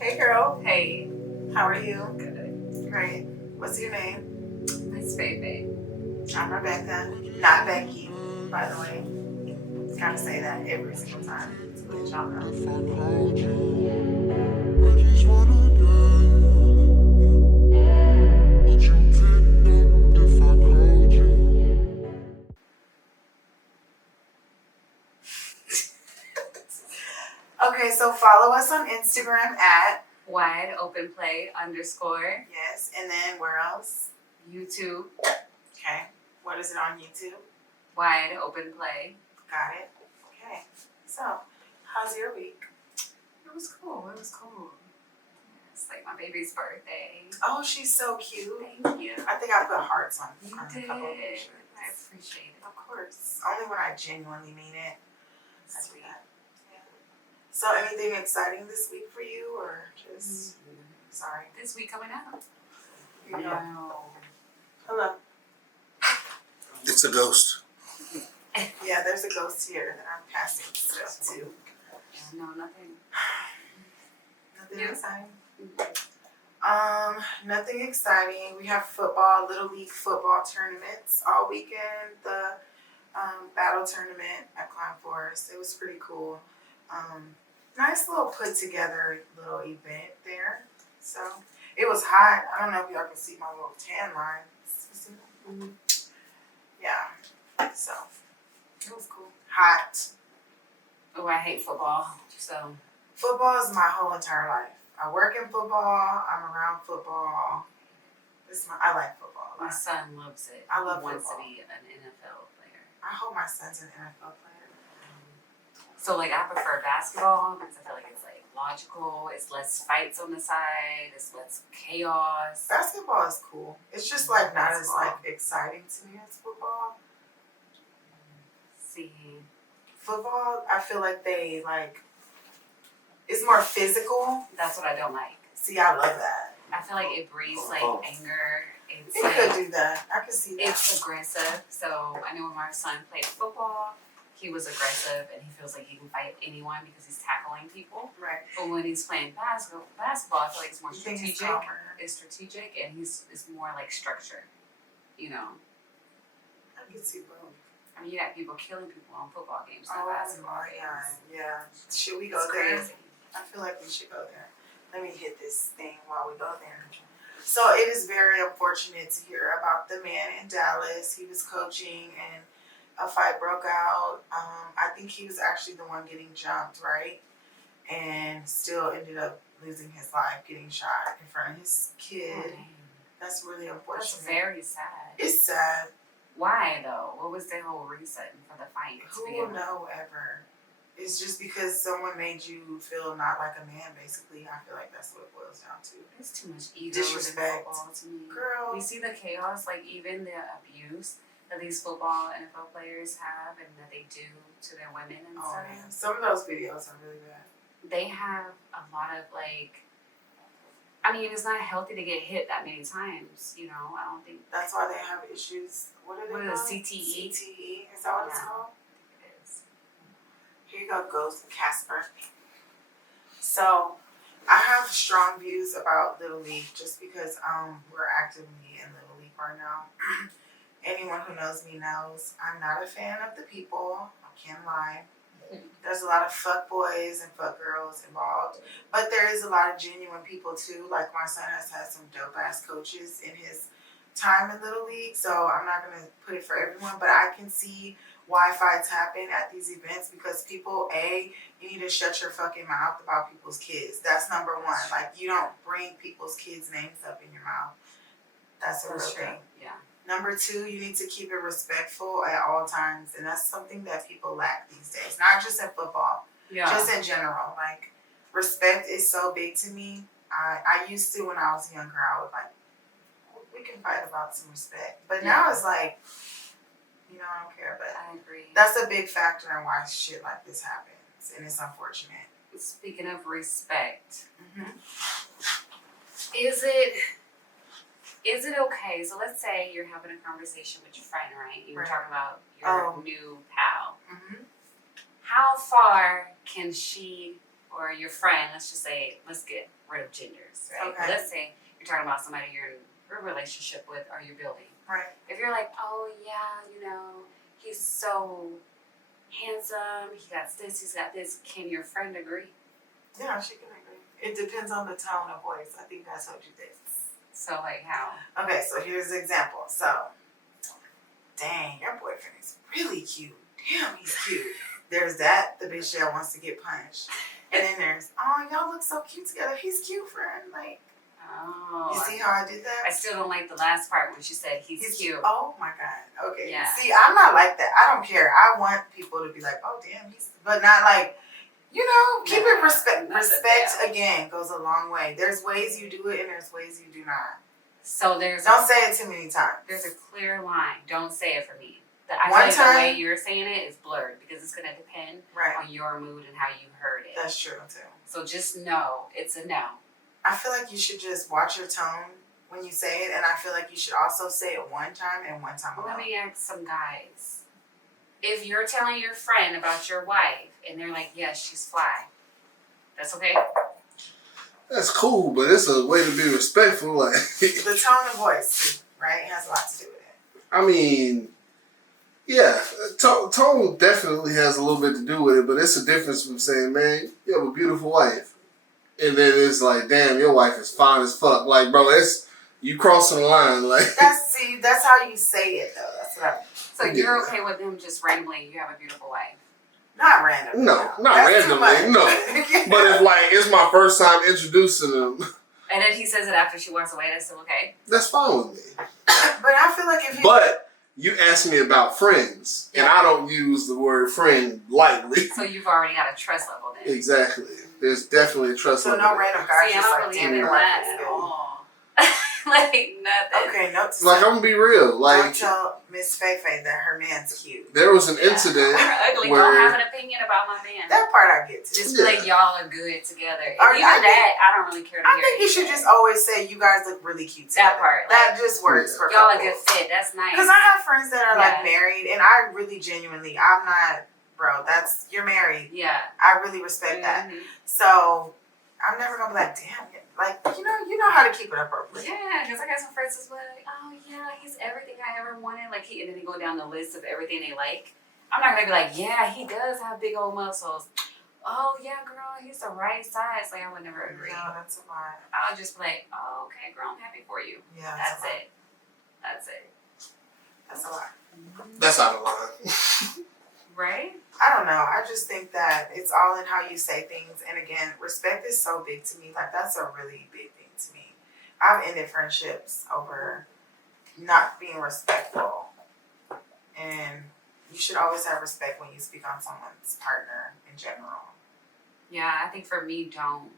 Hey girl. Hey. How are you? Good. Great. What's your name? It's Baby. I'm Rebecca. Not Becky, by the way. Gotta say that every single time. So let y'all know. Okay, so follow us on Instagram at Wide Open Play _ yes, and then where else? YouTube. Okay. What is it on YouTube? Wide Open Play. Got it. Okay. So, how's your week? It was cool. It's like my baby's birthday. Oh, she's so cute. Thank you. I think I put hearts on You a did. couple of pictures. I appreciate it. Of course. Only when I genuinely mean it. That's Sweet. that. Yeah. So, anything exciting this week for you, or just sorry? This week coming out. Here you go. No. Hello. It's a ghost. Yeah, there's a ghost here that I'm passing stuff to. No, nothing. Nothing Yeah. exciting. Nothing exciting. We have football, Little League football tournaments all weekend. The battle tournament at Clown Forest. It was pretty cool. Nice little put together little event there. So it was hot. I don't know if y'all can see my little tan lines. Yeah. So it was cool. Hot. Oh, I hate football. So Football is my whole entire life. I work in football. I'm around football. I like football a my lot. son loves it. I love He wants football. to be an NFL player. I hope my son's an NFL player. So like I prefer basketball because I feel like it's like logical. It's less fights on the side. It's less chaos. Basketball is cool. It's just like not as Basketball. like exciting to me as football. See, Football, I feel like they like it's more physical. that's what I don't like. See, I love that. I feel like it breeds like anger. It's It like could do that. I could see that. it's aggressive. So I know when my son played football, he was aggressive and he feels like he can fight anyone because he's tackling people. Right. But when he's playing basketball, I feel like it's more You think it's strategic. calmer? It's strategic and it's more like structure. You know, I can see both. I mean, you got people killing people on football games, not Oh basketball my god. games. Yeah. Should we go It's there? crazy. I feel like we should go there. Let me hit this thing while we go there. So it is very unfortunate to hear about the man in Dallas. He was coaching and a fight broke out. I think he was actually the one getting jumped, right? And still ended up losing his life, getting shot in front of his kid. Oh, dang. That's really That's unfortunate. very sad. It's sad. Why though? What was the whole reason for the fight? to Who begin will with? know ever? It's just because someone made you feel not like a man, basically. I feel like that's what it boils down to. It's too much ego Disrespect. in football to me. Girl. We see the chaos, like even the abuse that these football NFL players have and that they do to their women and Oh stuff. man, some of those videos are really bad. They have a lot of like, I mean, it's not healthy to get hit that many times. You know, I don't think That's why they have issues. What are they What is called? it, CTE? CTE. Is that what it's Yeah. called? it is. Here you go, Ghost Casper. So, I have strong views about Little League just because we're actively in Little League right now. Anyone who knows me knows I'm not a fan of the people. I can't lie. There's a lot of fuck boys and fuck girls involved, but there is a lot of genuine people too. Like my son has had some dope ass coaches in his time in Little League, so I'm not gonna put it for everyone, but I can see why fights happen at these events because people, you need to shut your fucking mouth about people's kids. That's number one. Like you don't bring people's kids' names up in your mouth. That's a real That's true. thing. Yeah. Number two, you need to keep it respectful at all times, and that's something that people lack these days. Not just in football, Yeah. just in general. Like respect is so big to me. I used to when I was younger. I was like, we can fight about some respect, but now it's like, you know, I don't care. But I agree. that's a big factor in why shit like this happens, and it's unfortunate. Speaking of respect, Mm-hmm. is it okay? So let's say you're having a conversation with your friend, right? You were Right. talking about your Oh. new pal. Mm-hmm. How far can she or your friend, let's just say, let's get rid of genders, right? Okay. Let's say you're talking about somebody you're in a relationship with or you're building. Right. If you're like, oh yeah, he's so handsome, he got this, he's got this, can your friend agree? Yeah, she can agree. It depends on the tone of voice. I think that's what you did. So like how? Okay, so here's an example. So, dang, your boyfriend is really cute. Damn, he's cute. There's that, the bitch that wants to get punched. And then there's, oh, y'all look so cute together. He's cute, friend. Like, Oh. you see how I did that? I still don't like the last part when she said he's cute. Oh my God. Okay. Yeah. See, I'm not like that. I don't care. I want people to be like, oh, damn, but not like, keep it respect. Respect, again, goes a long way. There's ways you do it and there's ways you do not. So don't say it too many times. There's a clear line. Don't say it for me. The way you're saying it is blurred because it's going to depend on your mood and how you heard it. That's true too. So just know it's a no. I feel like you should just watch your tone when you say it, and I feel like you should also say it one time and one time alone. Let me ask some guys. If you're telling your friend about your wife and they're like, yes, she's fly, that's okay? That's cool, but it's a way to be respectful. Like the tone of voice, right, has a lot to do with it. I mean, yeah, tone definitely has a little bit to do with it, but it's a difference from saying, man, you have a beautiful wife. And then it's like, damn, your wife is fine as fuck. Like, bro, you crossing the line. Like, that's how you say it, though. That's what I mean. So you're okay with them just randomly, you have a beautiful wife? Not randomly. No, not randomly, no. But if, like, it's my first time introducing them. And then he says it after she walks away, that's still okay? That's fine with me. But I feel like if But you asked me about friends, and I don't use the word friend lightly. So you've already got a trust level then. Exactly. There's definitely a trust level. So no random guy. See, I don't believe in that at all. Like nothing. Okay, no. Like, I'm gonna be real. Like, don't tell Miss Feifei that her man's cute. There was an incident. You're ugly. Where, don't have an opinion about my man. That part I get to. Just be like, y'all are good together. And I don't really care to hear. I think you should just always say you guys look really cute together. That part. That just works for y'all couples. a good fit. That's nice. Because I have friends that are like married, and I really genuinely, I'm not, bro. You're married. Yeah. I really respect that. So I'm never gonna be like, damn, like you know how to keep it appropriate. Yeah, because I got some friends who's like, oh yeah, he's everything I ever wanted. Like and then they go down the list of everything they like. I'm not gonna be like, yeah, he does have big old muscles. Oh yeah, girl, he's the right size. Like I would never agree. No, that's a lie. I'll just be like, oh okay, girl, I'm happy for you. Yeah, that's it. That's it. That's a lie. That's out of line. Right? I don't know. I just think that it's all in how you say things. And again, respect is so big to me. Like, that's a really big thing to me. I've ended friendships over not being respectful. And you should always have respect when you speak on someone's partner in general. Yeah, I think for me, don't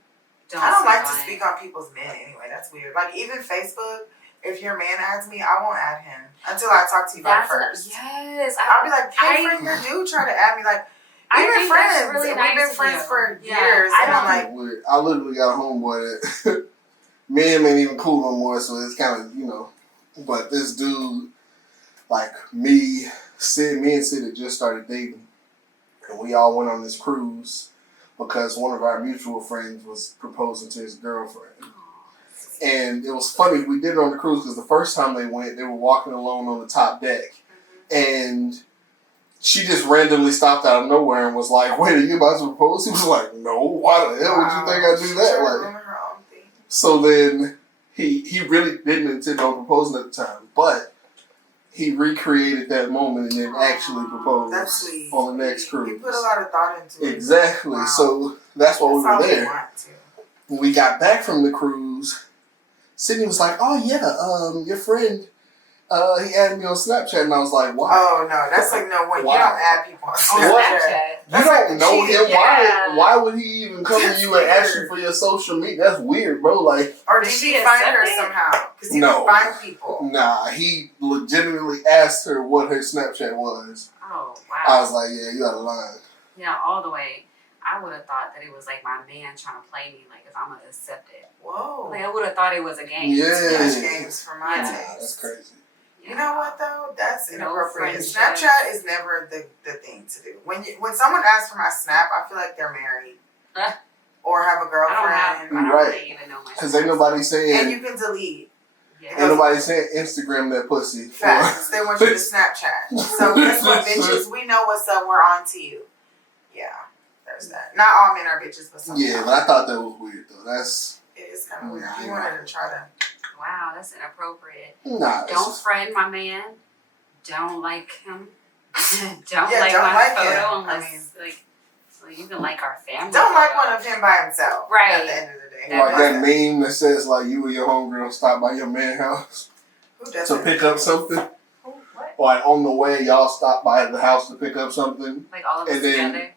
I don't like to speak on people's men anyway. That's weird. Like, even Facebook, if your man adds me, I won't add him until I talk to you first. Yes. I'll be like, hey, friend, your dude tried to add me. Like, we've been friends. Really We've nice been friends for years. I and I'm like, I literally got a homeboy that me and him ain't even cool no more, so it's kind of, but this dude, like me and Sid had just started dating, and we all went on this cruise because one of our mutual friends was proposing to his girlfriend. And it was funny, we did it on the cruise because the first time they went, they were walking alone on the top deck. And she just randomly stopped out of nowhere and was like, wait, are you about to propose? He was like, no, why the hell would you think I'd do that? Like, so then he really didn't intend on proposing at the time, but he recreated that moment and then actually proposed on the next cruise. He put a lot of thought into it. Exactly. Wow. So that's why we were there. When we got back from the cruise, Sydney was like, oh yeah, your friend, he added me on Snapchat, and I was like, why? Oh no, that's like, no way, you don't add people on Snapchat. You don't know him, why would he even come to you and ask you for your social media? That's weird, bro. Like, or did she find her somehow? Because he can find people. Nah, he legitimately asked her what her Snapchat was. Oh, wow. I was like, yeah, you out of line. Yeah, all the way. I would have thought that it was like my man trying to play me, like if I'm gonna accept it. Whoa. Like I would have thought it was a game. Yeah. Too much games for my taste. That's crazy. You know what though? That's inappropriate. Snapchat is never the thing to do. When someone asks for my snap, I feel like they're married. or have a girlfriend. I don't Right. really even know my Because ain't nobody saying. And you can delete. Yeah. Ain't nobody saying Instagram that pussy. Facts. They want you to Snapchat. So guess what, bitches? We know what's up. We're on to you. Yeah, there's that. Not all men are bitches, but some. Yeah, but I thought that was weird though. That's It is kind of weird. Nah, You wanted to try to. Wow, that's inappropriate. nah. Don't friend my man. Don't like him. don't Yeah, like don't my like photo him. unless I mean, like well, you can like our family. Don't like photo. one of him by himself. Right. At the end of the day. That Like was- that meme that says like you and your homegirl stop by your man's house Who doesn't? to pick up something. Who, what? Like on the way, y'all stop by the house to pick up something, Like all of us And then- together.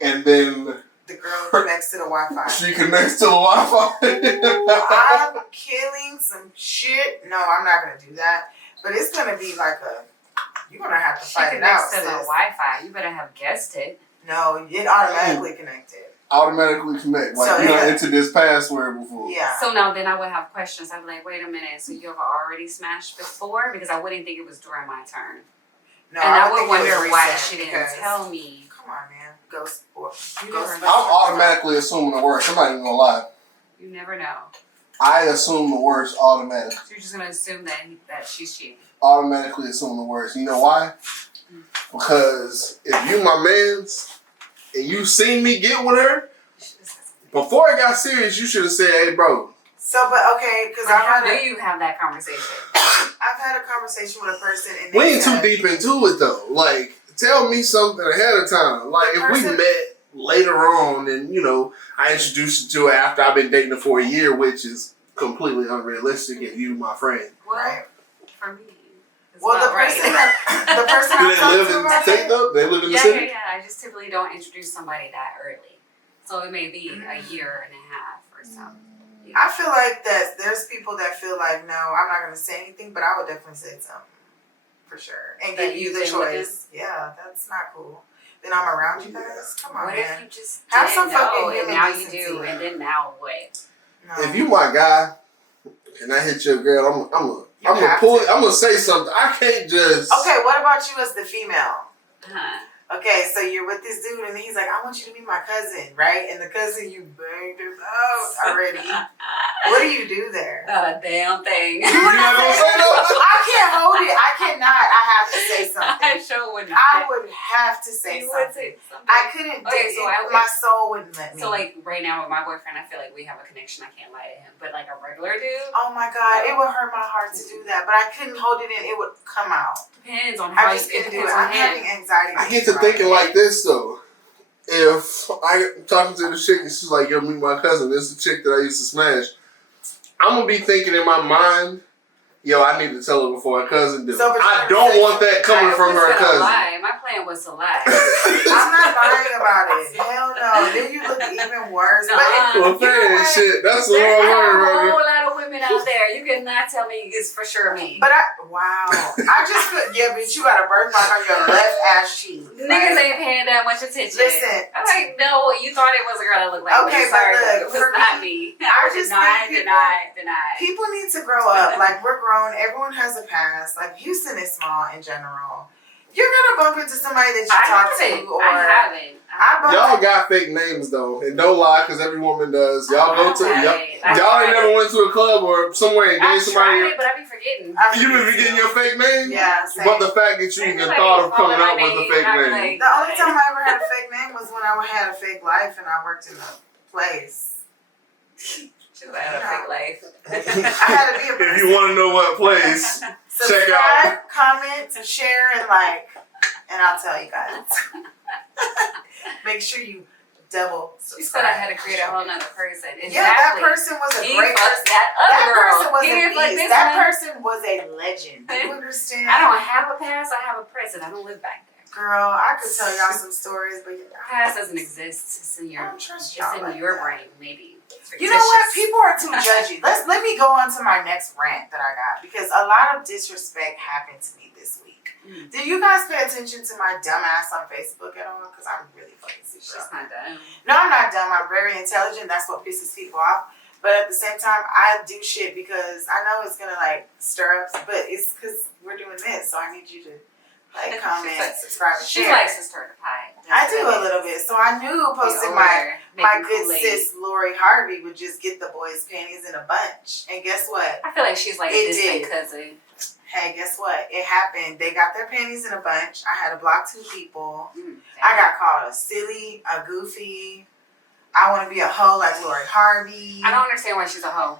and then The girl connects to the Wi-Fi. she connects to the Wi-Fi. I'm killing some shit. No, I'm not gonna do that. But it's gonna be like a. You're gonna have to She fight it out. connects to the Sis. Wi-Fi. You better have guessed it. No, it automatically connected. Automatically connect. Like So, you done yeah. entered this password before. Yeah. So now then I would have questions. I'd be like, wait a minute. So you have already smashed before? Because I wouldn't think it was during my turn. No, and I don't would think it was wonder why recent she didn't because- tell me. Come on, man. Ghost or You ghost. never I'm automatically assuming the worst. I'm not even gonna lie. You never know. I assume the worst automatically. So you're just gonna assume that she's cheating. Automatically assume the worst. You know why? Because if you my mans and you seen me get with her, before it got serious, you should have said, hey bro. So, but okay, because Like, how I've do had you have that conversation? a conversation with a person and We they ain't too said, deep into it though. Like, tell me something ahead of time. Like, The if we person- met later on and, you know, I introduced you to her after I've been dating her for a year, which is completely unrealistic if you my friend. Well, Right. for me, it's Well, not the right. person the person Do I they talked live to in about the state it, though? They live in the yeah, city? yeah. I just typically don't introduce somebody that early. So it may be a year and a half or so. I feel like that there's people that feel like, no, I'm not going to say anything, but I would definitely say something for sure and That give you you've the been with choice. Yeah, that's not cool. Then I'm around you guys. Come on, What man. if you just Have didn't some fucking know and human now you decency. do, and then now what? No. If you my guy and I hit your girl, You I'm gonna have pull. to. I'm gonna say something. I can't just. Okay, what about you as the female? Huh. Okay, so you're with this dude and he's like, I want you to be my cousin, right? And the cousin you banged him out already. What do you do there? Not a damn thing. You not gonna say nothing? I can't hold it. I cannot. I have to say something. I sure wouldn't. I would have to say You would something. say something. I couldn't. Okay, so my soul wouldn't let me. So like right now with my boyfriend, I feel like we have a connection. I can't lie to him. But like a regular dude, oh my God, it would hurt my heart to do that, but I couldn't hold it in. It would come out. depends on how I just it couldn't do it. depends on I'm having him. anxiety. I get to thinking like this though. If I'm talking to the chick and she's like, yo, meet my cousin, this is the chick that I used to smash, I'm gonna be thinking in my mind, yo, I need to tell her before her cousin do it. So, but I you're don't saying- want that coming I from was her gonna cousin. lie. My plan was to lie. I'm not lying about it. Hell no. Then you look even worse. Nuh-uh. But Well, you know man, what? shit, that's the There's wrong a word right whole lot of women out there. You cannot tell me it's for sure me. But wow. I just could, yeah, bitch, you got a birthmark on your left ass cheek. Niggas ain't paying that much attention. Listen. I'm like, no, you thought it was a girl that looked like Okay, me. Sorry, but but look, it was for not me. I just deny. think people need to grow up. Like, we're grown. Everyone has a past. Like, Houston is small in general. You're gonna bump into somebody that you talk to, or I haven't. I bumped Y'all got fake names though, and don't lie, cause every woman does. Y'all go to y'all ain't never went to a club or somewhere and I gave tried somebody. it, but I be forgetting. You been forgetting your fake name? Yeah, same. But the fact that you even thought of coming up with a fake name. The only time I ever had a fake name was when I had a fake life and I worked in a place. She had a fake life. I had to be a If you want to know what place, check out. Subscribe, comment, share, and like, and I'll tell you guys. Make sure you double She subscribe. said I had to create a whole nother person. Exactly. Yeah, that person was a He great fucked person. that That other girl. person was He a didn't fuck beast. this That one. person was a legend. Do you understand? I don't have a past. I have a present. I don't live back there. Girl, I could tell y'all some stories, but Past doesn't exist. It's in your. I don't trust It's y'all in like your that. brain, maybe. It's You know what? fictitious. People are too judgy. Let me go on to my next rant that I got because a lot of disrespect happened to me this week. Did you guys pay attention to my dumb ass on Facebook at all? Because I'm really fucking She's super. not done. No, I'm not dumb. I'm very intelligent. That's what pisses people off. But at the same time, I do shit because I know it's gonna like stir up. But it's because we're doing this, so I need you to Like, comment, subscribe, and She share. likes to stir the pot. I do a little bit. So I knew posting my good sis Lori Harvey would just get the boys' panties in a bunch. And guess what? I feel like she's like a distant cousin. Hey, guess what? It happened. They got their panties in a bunch. I had to block 2 people. I got called a silly, a goofy. I want to be a hoe like Lori Harvey. I don't understand why she's a hoe.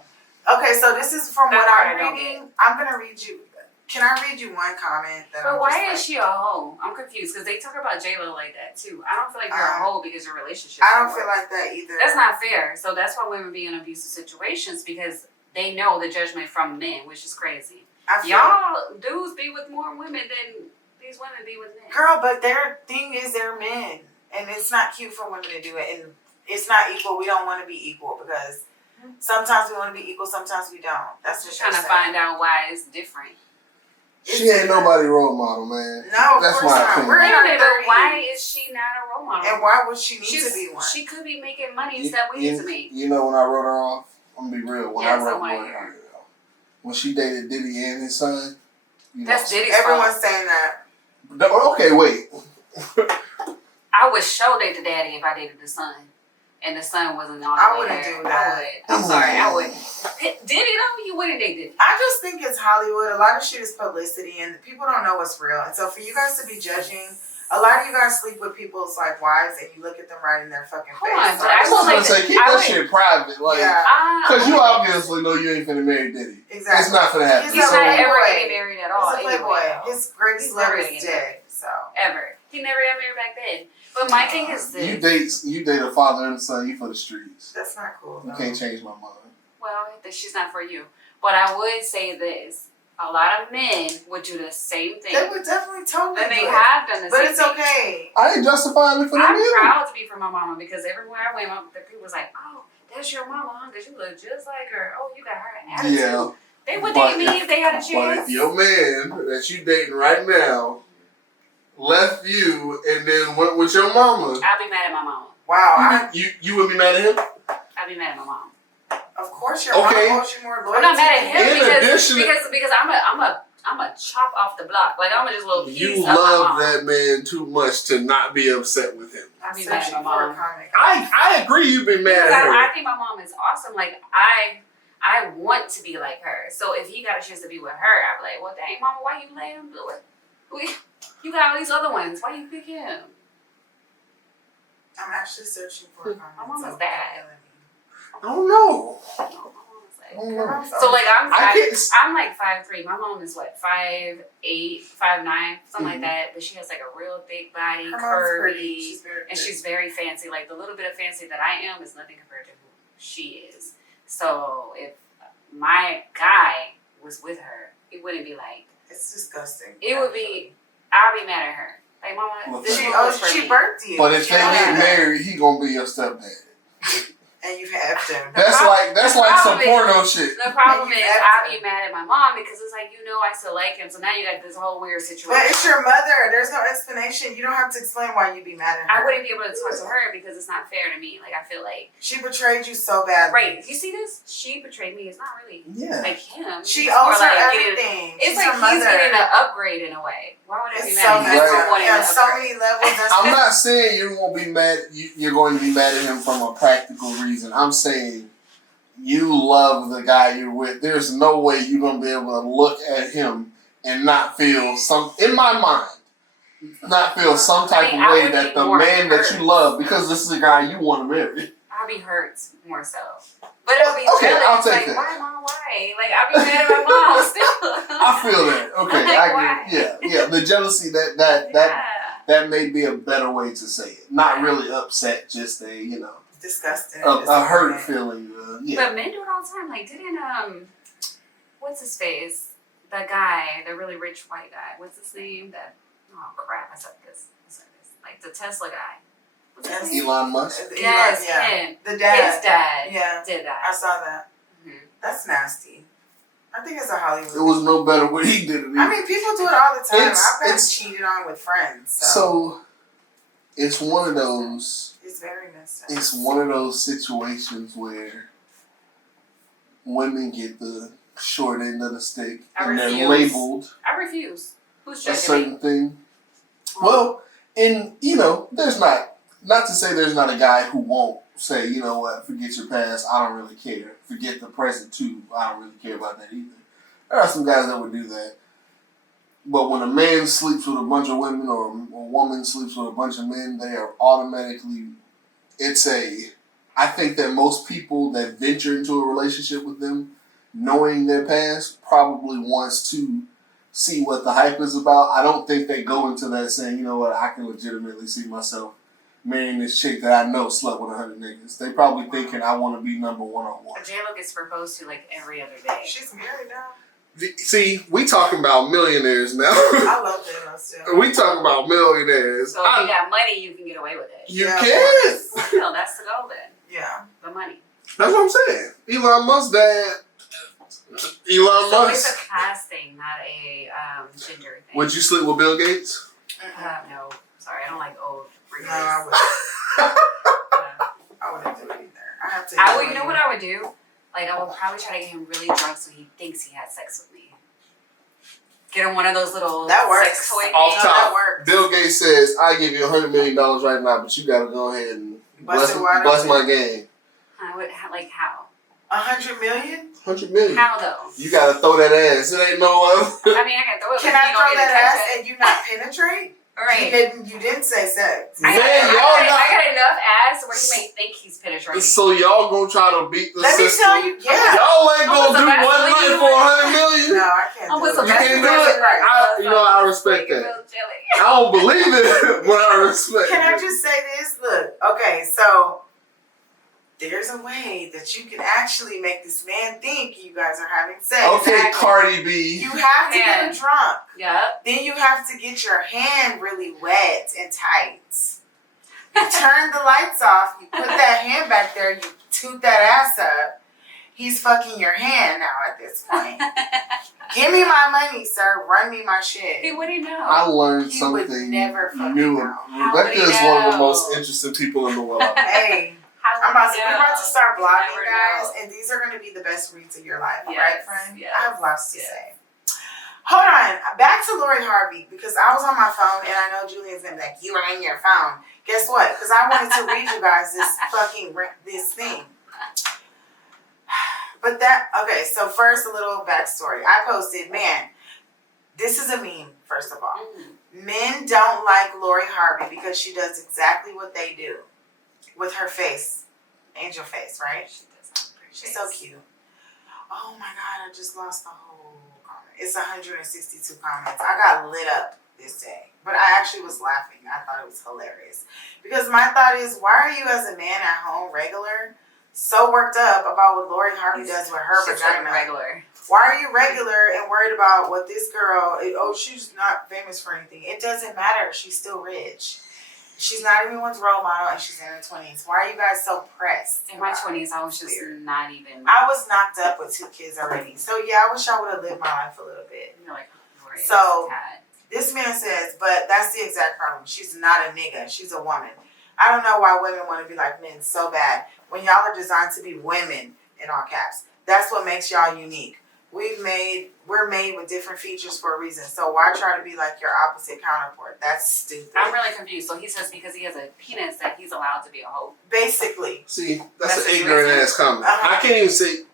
Okay, so this is from what I'm I reading. I'm going to read you. Can I read you one comment? But why is she a hoe? I'm confused because they talk about J-Lo like that too. I don't feel like you're a hoe because your relationship. I don't feel like that either. That's not fair. So that's why women be in abusive situations because they know the judgment from men, which is crazy. Y'all dudes be with more women than these women be with men. Girl, but their thing is they're men. And it's not cute for women to do it. And it's not equal. We don't want to be equal because sometimes we want to be equal, sometimes we don't. That's just trying to find out why it's different. She ain't nobody role model, man. No, of course not. Wait a minute, but why is she not a role model? And why would she need to be one? She could be making money that we need to make. You know when I wrote her off? I'm going to be real. When I wrote Lori Harvey off. When she dated Diddy and his son. That's Diddy's Everyone's fault. saying that. Okay, wait. I would show date the daddy if I dated the son. And the son wasn't on I wouldn't do that. I'm sorry, I would. Diddy though? You wouldn't date Diddy. I just think it's Hollywood. A lot of shit is publicity and people don't know what's real. And so for you guys to be judging, a lot of you guys sleep with people's like wives and you look at them right in their fucking face. Hold on, so but I was gonna say, keep that shit private. Like, because you obviously know you ain't finna marry Diddy. Exactly. It's not finna happen. He's not ever getting married at all. He's a playboy. His greatest love is dead. So. Ever. He never got married back then. But my thing is this. You date a father and a son, you for the streets. That's not cool. You can't change my mind. Well, she's not for you. But I would say this. A lot of men would do the same thing. They would definitely totally and they have done the but same it's thing. okay. I ain't justifying it for them I'm either. proud to be for my mama because everywhere I went, the people was like, oh, that's your mama, huh? Because you look just like her. Oh, you got her attitude. Yeah. They would date me if they had a chance. But if your man that you dating right now left you and then went with your mama, I'll be mad at my mama. Wow. You would be mad at him? I'll be mad at my mom. Of course, your mom owes you more loyalty. I'm not mad at him because I'm a chop off the block. Like I'm a just little piece you of my love mom. that man too much to not be upset with him. I'll be mad at my mom. I agree. You've been mad at her. I think my mom is awesome. Like I want to be like her. So if he got a chance to be with her, I'd be like, well, dang, mama, why you let him do it? You got all these other ones. Why you pick him? I'm actually searching for a comment. My mama's bad. I don't know. So like I'm like 5'3". My mom is what 5'8", 5'9", something like that. But she has like a real big body, curvy, and she's very fancy. Like the little bit of fancy that I am is nothing compared to who she is. So if my guy was with her, it wouldn't be like. It's disgusting. It would be. I'll be mad at her. Like mama, she birthed you. But if they get married, he gonna be your stepdad. And you've had him. That's like some porno shit. The problem is I'll be mad at my mom because it's like, I still like him. So now you got this whole weird situation. But it's your mother. There's no explanation. You don't have to explain why you'd be mad at her. I wouldn't be able to talk to her because it's not fair to me. Like, I feel like. She betrayed you so badly. Right. You see this? She betrayed me. It's not really like him. She owes her everything. It's like he's getting an upgrade in a way. Why would I be mad at him? On so many levels. I'm not saying you won't be mad. You're going to be mad at him from a practical reason. I'm saying you love the guy you're with. There's no way you're going to be able to look at him and not feel in my mind, not feel some type of way that the man that you love, because this is the guy you want to marry. I'll be hurt more so. But it'll be jealous. I'll take that. Why, mom? Why? Like, I'll be mad at my mom still. I feel that. Okay, I get. Yeah. The jealousy that may be a better way to say it. Not really upset, just a disgusting. A hurt feeling. But men do it all the time. Like, didn't what's his face? The guy, the really rich white guy. What's his name? Oh crap! I said this. Like the Tesla guy. Elon Musk? Yes, him. The dad. His dad did that. I saw that. Mm-hmm. That's nasty. I think it's a Hollywood. It was no better when he did it. I mean, people do it all the time. I've been cheated on with friends. So it's one of those. It's very messed up. It's one of those situations where women get the short end of the stick and they're labeled. I refuse. Who's a certain thing. Well, and there's not to say there's not a guy who won't say, you know what, forget your past, I don't really care. Forget the present too, I don't really care about that either. There are some guys that would do that. But when a man sleeps with a bunch of women or a woman sleeps with a bunch of men, they are automatically, I think that most people that venture into a relationship with them, knowing their past, probably wants to see what the hype is about. I don't think they go into that saying, you know what, I can legitimately see myself marrying this chick that I know slept with 100 niggas. They probably thinking I want to be number 101. J-Lo gets proposed to like every other day. She's married now. See, we talking about millionaires now. I love J-Lo still. We talking about millionaires. So if you got money, you can get away with it. You can. Well, that's the goal then. Yeah. The money. That's what I'm saying. Elon Musk's dad. Elon So Musk. it's a class thing, not a gender thing. Would you sleep with Bill Gates? No. Sorry, I don't like old freaks. No, I wouldn't do it either. I have to. I would. You know what I would do? Like, I would probably try to get him really drunk so he thinks he had sex with me. Get him one of those little that works. sex toy Off things. top, that works. Bill Gates says, I give you $100 million right now, but you gotta go ahead and bless my game. I would, like, how? 100 million? 100 million. How, though? You gotta throw that ass. It ain't no I mean, I can throw it. Can I throw that ass and you not penetrate? Right. You didn't say sex. Man, I got enough ass where he may think he's penetrating. So y'all gonna try to beat the Let me system? tell you, yeah. Y'all ain't gonna do one night for $100 million. No, I can't do it. You can't do it? I respect that. I don't believe it, but I respect it. Can I just say this? Look, okay, so there's a way that you can actually make this man think you guys are having sex. Okay, Exactly. Cardi B. You have to get him drunk. Yep. Then you have to get your hand really wet and tight. You turn the lights off, you put that hand back there, you toot that ass up. He's fucking your hand now at this point. Give me my money, sir. Run me my shit. He wouldn't know. I learned He something would never fucking new. know. Rebecca is one of the most interesting people in the world. Hey. We're about to start blogging, guys, and these are going to be the best reads of your life, right, friend? Yes, I have lots to say. Hold on, back to Lori Harvey, because I was on my phone, and I know Julian's going to be like, you were on your phone. Guess what? Because I wanted to read you guys this thing. But okay, so first, a little backstory. I posted, man, this is a meme, first of all. Mm-hmm. Men don't like Lori Harvey because she does exactly what they do. With her face. Angel face, right? She does have a pretty face. She's so cute. Oh my God, I just lost the whole comment. It's 162 comments. I got lit up this day. But I actually was laughing. I thought it was hilarious. Because my thought is, why are you as a man at home, regular, so worked up about what Lori Harvey does with her vagina? Regular. Why are you regular and worried about what this girl, she's not famous for anything. It doesn't matter. She's still rich. She's not anyone's role model, and she's in her 20s. Why are you guys so pressed? In my 20s, I was just not even. I was knocked up with 2 kids already. So, yeah, I wish I would have lived my life a little bit. You're like, Lori, so, this man says, but that's the exact problem. She's not a nigga. She's a woman. I don't know why women want to be like men so bad when y'all are designed to be women, in all caps. That's what makes y'all unique. We're made with different features for a reason. So why try to be like your opposite counterpart? That's stupid. I'm really confused. So he says because he has a penis that he's allowed to be a hoe. Basically. See, that's an ignorant ass comment. I can't even say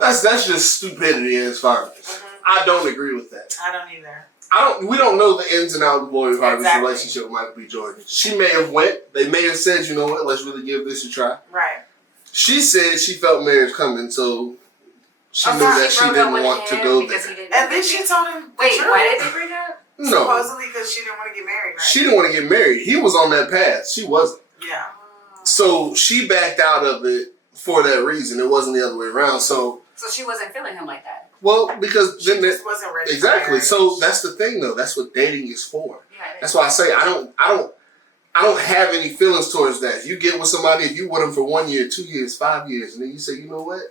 that's just stupidity as far as. Mm-hmm. I don't agree with that. I don't either. We don't know the ins and outs of Lori Harvey's relationship with Michael B. Jordan. She may have they may have said, you know what, let's really give this a try. Right. She said she felt marriage coming, so she knew that she didn't want to go there. At least she told him. Wait, why did they break up? No. Supposedly because she didn't want to get married, right? She didn't want to get married. He was on that path. She wasn't. Yeah. So she backed out of it for that reason. It wasn't the other way around. So she wasn't feeling him like that. Well, because she just wasn't ready. Exactly. So that's the thing, though. That's what dating is for. Yeah, that's why I say I don't have any feelings towards that. You get with somebody, if you with them for 1 year, 2 years, 5 years, and then you say, you know what,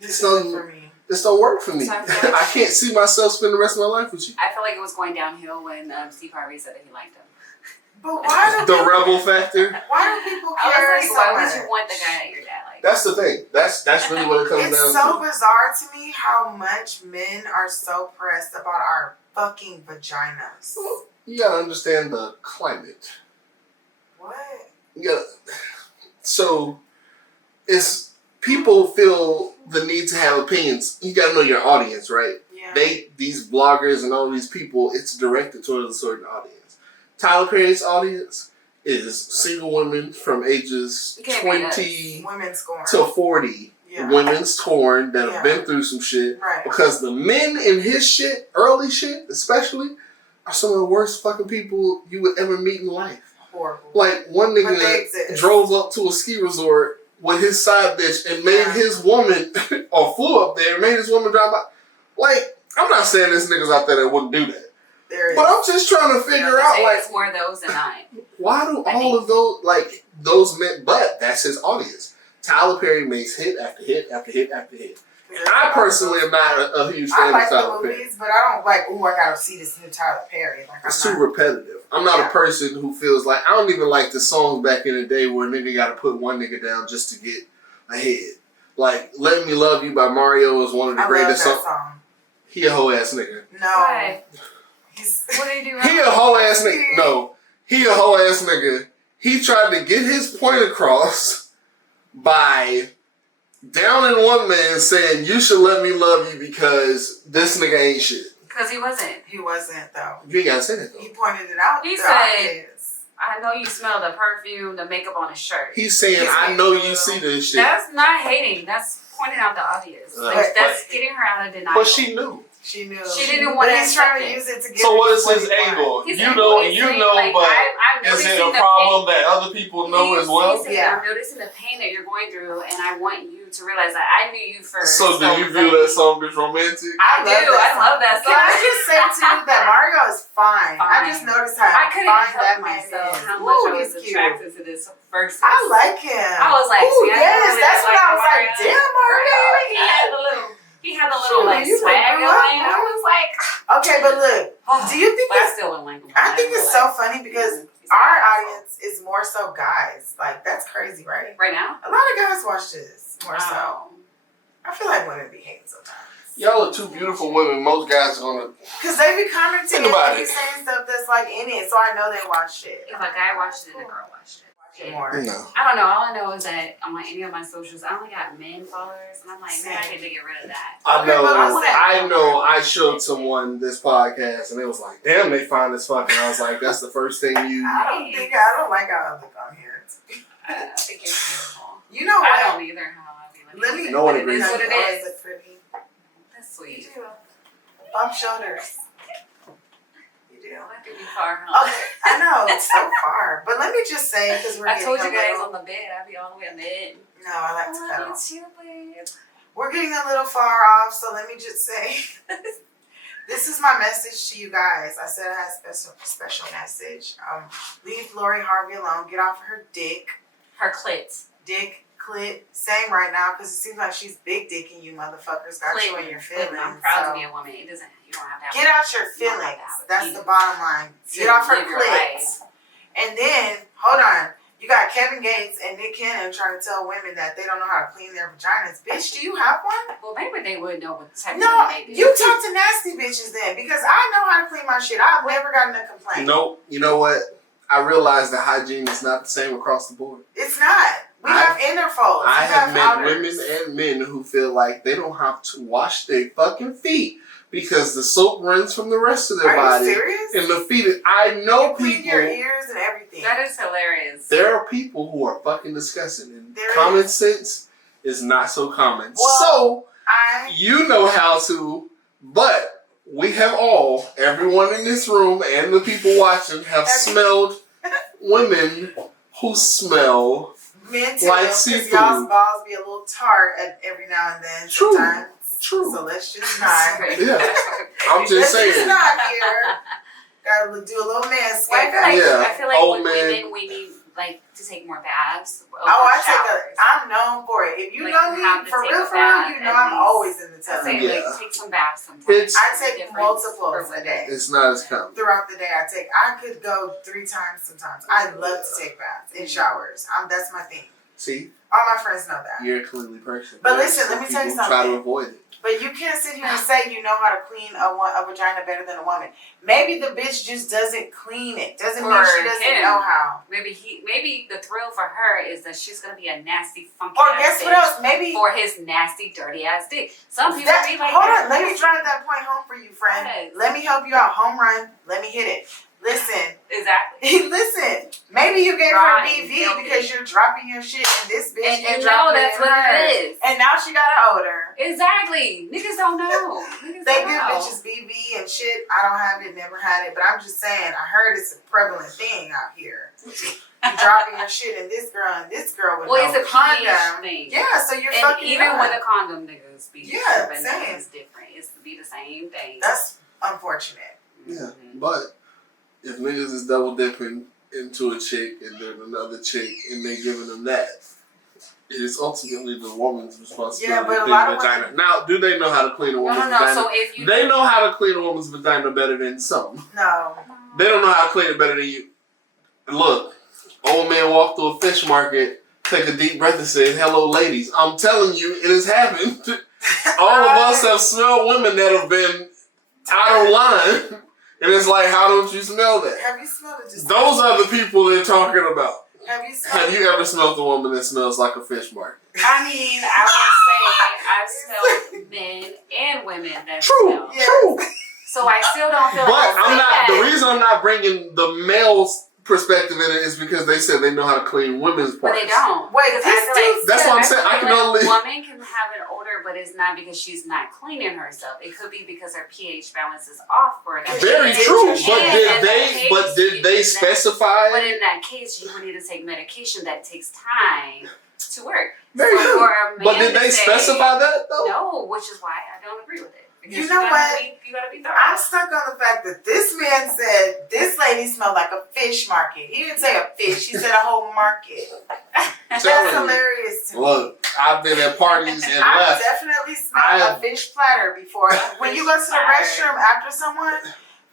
this don't work for me. I can't see myself spend the rest of my life with you. I feel like it was going downhill when Steve Harvey said that he liked him. But why the rebel factor? Why do people care so why much? would you want the guy that your dad liked? That's the thing. That's really what it comes down to. It's so bizarre to me how much men are so pressed about our fucking vaginas. You gotta understand the climate. What? Yeah. So, it's people feel the need to have opinions. You gotta know your audience, right? Yeah. These bloggers and all these people, it's directed towards a certain audience. Tyler Perry's audience is single women from ages 20 women scorn to 40. Yeah. Women scorn that Yeah. have been through some shit. Right. Because the men in his shit, early shit especially, are some of the worst fucking people you would ever meet in life. Horrible. Like, one But they nigga exist. drove up to a ski resort with his side bitch and made his woman, or flew up there and made his woman drive by. Like, I'm not saying there's niggas out there that wouldn't do that. But I'm just trying to figure out, like, it's more those than I. why do all of those, like, those men, but that's his audience. Tyler Perry makes hit after hit after hit after hit. I personally am not a huge fan I of like Tyler the Perry. movies, but I don't like, ooh, I gotta see this new Tyler Perry. Like, It's too repetitive. I'm not a person who feels like, I don't even like the songs back in the day where a nigga gotta put one nigga down just to get ahead. Like, Let Me Love You by Mario is one of the greatest songs. Song. He a hoe ass nigga. No. Why? He's, What did he do wrong? He a hoe ass nigga. No. He a hoe ass nigga. He tried to get his point across by downing one man saying, you should let me love you because this nigga ain't shit. Because he wasn't. He wasn't, though. You ain't gotta say that, though. He pointed it out. He the said, audience. I know you smell the perfume, the makeup on his shirt. He's saying, I know you see this shit. That's not hating. That's pointing out the audience. Like, that's getting her out of denial. But she knew. She knew. She didn't want to He's trying to accept use it to get. So what is what his he angle? His You angle know, is you saying, know, like, but I'm is it noticing a the problem pain. that other people know as well? He's saying, I'm noticing the pain that you're going through, and I want you to realize that I knew you first. So do you view that song as romantic? I do. I love that song. Can I just say too that Mario is fine. I just noticed how I couldn't fine help that man myself is. how much I Ooh, was he's cute. attracted to this verse. I like him. I was like, ooh, see, I yes, really that's like what I was like. Mario. Damn, Mario. He had the little like you swag like going. Mario? I was like, okay, but look, do you think but I it's? still wouldn't like him. I think it's so funny because our audience is more so guys. Like, that's crazy, right? Right now, A lot of guys watch this more so. I feel like women be hating sometimes. Y'all are two beautiful women. Most guys are gonna. Because they be commenting Think about and be it. saying stuff that's like in it, so I know they watch it. if a guy watched it and a girl watched it. More. No. I don't know. All I know is that on any of my socials, I only got men followers, and I'm like, man, I need to get rid of that. I know. Okay, but I showed someone this podcast, and it was like, "Damn, they fine as fuck." And I was like, "That's the first thing you." I don't like how I look on here. I think it's beautiful. You know what? I don't either. How I be Let looking. me. No one It agrees. is what it is. Look pretty. That's You sweet. do. Bump shoulders. You do. That could be far, huh? Okay, I know it's so far, but let me just say because we're I getting told you a guys little. on the bed, I'd be all the way on the bed. No, I like to I cuddle. love you too, babe. We're getting a little far off, so let me just say, this is my message to you guys. I said I had a special message. Leave Lori Harvey alone. Get off her dick. Her clit. Dick, clit, same right now, because it seems like she's big dicking you motherfuckers. Got you in your feelings. I'm proud so. to be a woman. It doesn't. You don't have to have. Get out your You don't have to feelings. have it. That's You the bottom line. Get off her live your clit. life. And then, hold on. You got Kevin Gates and Nick Cannon trying to tell women that they don't know how to clean their vaginas. Bitch, do you have one? Well, maybe they would know what type No, of woman they do. you talk to nasty bitches then, because I know how to clean my shit. I've never gotten a complaint. Nope. You know what? I realize that hygiene is not the same across the board. It's not. We have inner folds. I You have met outers. women and men who feel like they don't have to wash their fucking feet because the soap runs from the rest of their Are body. you serious? And the feet. I know You clean people. your ears and everything. That is hilarious. There are people who are fucking disgusting, and There common is. sense is not so common. Well, so I you know how to, but we have all, everyone in this room and the people watching, have smelled women who smell men too, like because seafood. y'all's balls be a little tart at every now and then. True. Sometimes. True. So let's just not. Yeah. I'm just Let's saying. just not here. Gotta do a little manscaping. Well, Yeah. I feel like Old with man. women, we need like to take more baths. Oh, I'm known for it. If you Like, know you me, have to for take real, a for real, bath you know at I'm least. always in the I tub. say Yeah. like take some baths sometimes. It's- I take Difference multiples for a day. It's not as common. Throughout the day, I could go 3 times sometimes. I love to take baths and showers. That's my thing. See, All my friends know that. you're a cleanly person. But There's listen, some let me tell you people who try to something. avoid it. But you can't sit here and say you know how to clean a vagina better than a woman. Maybe the bitch just doesn't clean it. Doesn't mean she doesn't know how. Maybe the thrill for her is that she's gonna be a nasty, funky Or ass guess what bitch else? Maybe for his nasty, dirty ass dick. Some people be like, hold on, let me drive that point home for you, friend. Yes. Let me help you out. Home run. Let me hit it. Listen. Exactly. Listen. Maybe you gave her BV because you're dropping your shit and this bitch And you dropping that's it in what hers. it is. And now she got an odor. Exactly. Niggas don't know. Niggas They don't give know. bitches BV and shit. I don't have it, never had it, but I'm just saying. I heard it's a prevalent thing out here. You dropping your shit in this girl with It's no a condom. pH thing. Yeah, so you're And fucking even up. with a condom, niggas be Yeah, tripping. same. It's different. It's to be the same thing. That's unfortunate. Yeah, but if niggas is double dipping into a chick and then another chick and they giving them that, it is ultimately the woman's responsibility Yeah, but to a clean lot the of vagina. women- Now, do they know how to clean a woman's No. vagina? So if you They know how to clean a woman's vagina better than some. No. They don't know how to clean it better than you. Look, old man walked through a fish market, take a deep breath and say, "Hello, ladies." I'm telling you, it has happened. All of us have smelled women that have been out of line. And it's like, how don't you smell that? Have you smelled it? Just Those are the people they're talking about. Have you smelled Have you ever smelled a woman that smells like a fish market? I mean, I would say I've smelled men and women that True, smell. Yeah. true. So I still don't feel But like I'm not. that. The reason I'm not bringing the male's perspective in it is because they said they know how to clean women's But parts. they don't. Wait, Because this I feel dude That's what I'm saying. I can feel like only. a woman can have an odor, but it's not because she's not cleaning herself. It could be because her pH balance is off for that. Very And true. in But that did they case, specify? But in that case, you would need to take medication that takes time to work. Very So true. for a man But did to they say, specify that though? No, which is why I don't agree with it. Because You know what? You gotta be thorough. I'm stuck on the fact that this man said this lady smelled like a fish market. He didn't say a fish, he said a whole market. That's Telling you. hilarious to me. Look, I've been at parties and I've left. definitely smelled a fish platter before. When you go to the restroom after someone,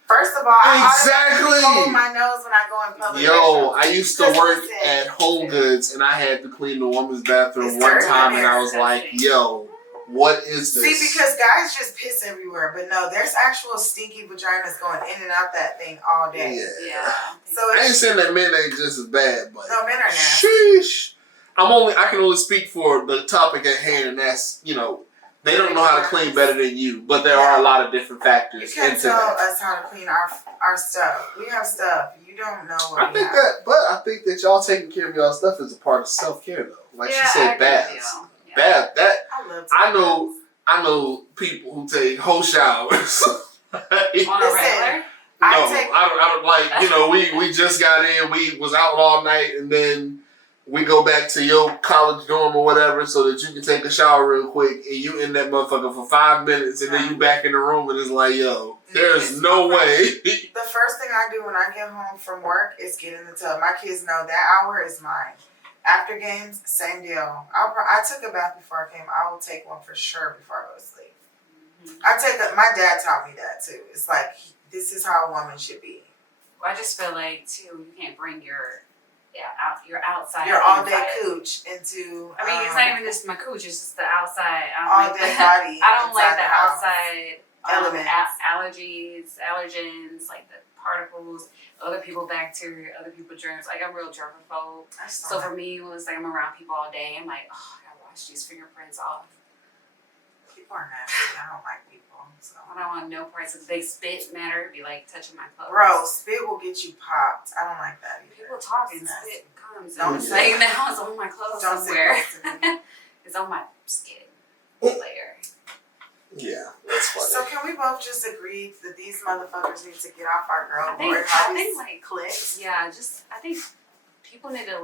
first of all, I automatically hold my nose when I go in public. Yo, restrooms. I used to Because work listen, at Home Goods and I had to clean the woman's bathroom It's one dirty time in and there. I was like, yo, what is this? See, because guys just piss everywhere, but no, there's actual stinky vaginas going in and out that thing all day. Yeah. So I ain't it's, saying that men ain't just as bad, but no, men are nasty. sheesh. I can only speak for the topic at hand, and that's, they don't know how to clean better than you, but there are a lot of different You factors can't into tell that. us how to clean our stuff. We have stuff. You don't know what I we think have. I think that y'all taking care of y'all stuff is a part of self-care though. Like she I said, agree with baths. you. Yeah. Bath, that, I love I know people who take whole showers. On a regular? I don't we just got in, we was out all night, and then we go back to your college dorm or whatever so that you can take a shower real quick, and you in that motherfucker for 5 minutes, and then you back in the room, and it's like, yo, there's no way. The first thing I do when I get home from work is get in the tub. My kids know that hour is mine. After games, same deal. I took a bath before I came. I will take one for sure before I go to sleep. My dad taught me that too. It's like, this is how a woman should be. I just feel like too, you can't bring your outside. Your all day inside. cooch into. I mean, it's not even just my cooch; it's just the outside. all day body. I don't like inside the house. outside Elements. allergens, like the particles, other people bacteria, other people germs. Like I'm real germaphobe. So for me, when it's like I'm around people all day, I'm like, oh, I gotta wash these fingerprints off. People are nasty. I don't like people. So. I don't want no parts of they spit matter. It'd be like touching my clothes. Bro, spit will get you popped. I don't like that either. People talking It's nasty. spit comes Don't and say like now it's on my clothes Don't say somewhere. close to me. It's on my skin layer. Yeah, that's funny. So can we both just agree that these motherfuckers need to get off our girl Lori I Harvey's think like clicks? yeah, I think people need to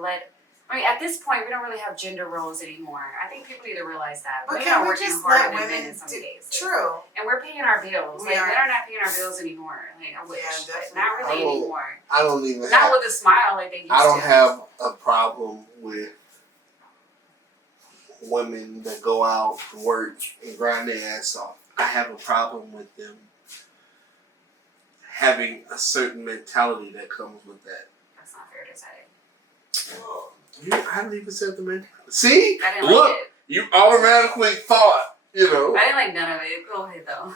at this point we don't really have gender roles anymore. I think people need to realize that. But Women can are we working just harder let than men women in some do? cases. True. And we're paying our bills. We Men are. are not paying our bills anymore. Like I wish, Yeah, but definitely. not really anymore. I don't even Not have, with a smile like they used to. I don't have a problem with women that go out to work and grind their ass off. I have a problem with them having a certain mentality that comes with that. That's not fair to say. I didn't even say the mentality. See? I didn't Look, like it. you automatically thought, you know. I didn't like none of it. Go ahead though.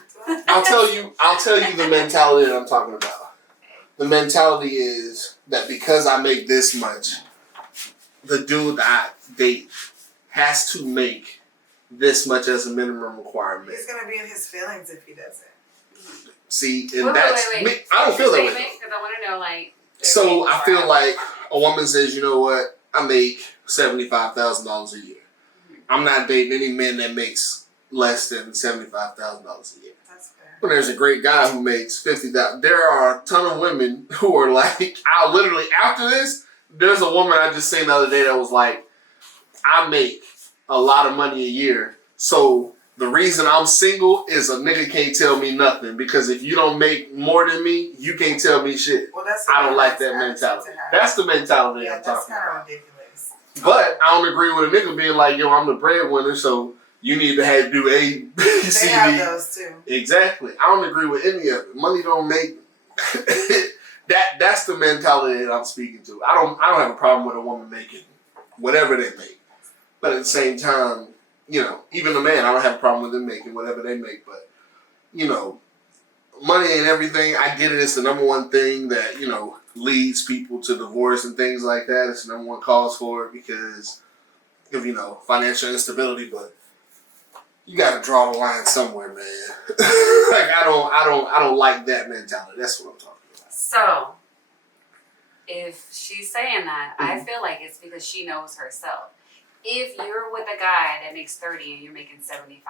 I'll tell you the mentality that I'm talking about. The mentality is that because I make this much, the dude that I date has to make this much as a minimum requirement. He's gonna be in his feelings if he doesn't. See, and Wait. me. I don't feel that way. Because I want to know, like. So I feel like a woman says, you know what? I make $75,000 a year. I'm not dating any men that makes less than $75,000 a year. That's fair. When there's a great guy who makes $50,000, there are a ton of women who are like, I literally after this. There's a woman I just seen the other day that was like, I make a lot of money a year, so the reason I'm single is a nigga can't tell me nothing, because if you don't make more than me, you can't tell me shit. Well, that's I don't like that mentality. That's the mentality I'm talking about. That's kind of ridiculous. But I don't agree with a nigga being like, yo, I'm the breadwinner, so you need to do A, B, C, They have D. those too. Exactly. I don't agree with any of it. Money don't make. That's the mentality that I'm speaking to. I don't have a problem with a woman making whatever they make, but at the same time, you know, even the man, I don't have a problem with them making whatever they make. But you know, money and everything, I get it. It's the number one thing that, you know, leads people to divorce and things like that. It's the number one cause for it because of, you know, financial instability. But you got to draw the line somewhere, man. Like I don't like that mentality. That's what I'm talking about. So, if she's saying that, I feel like it's because she knows herself. If you're with a guy that makes 30 and you're making 75,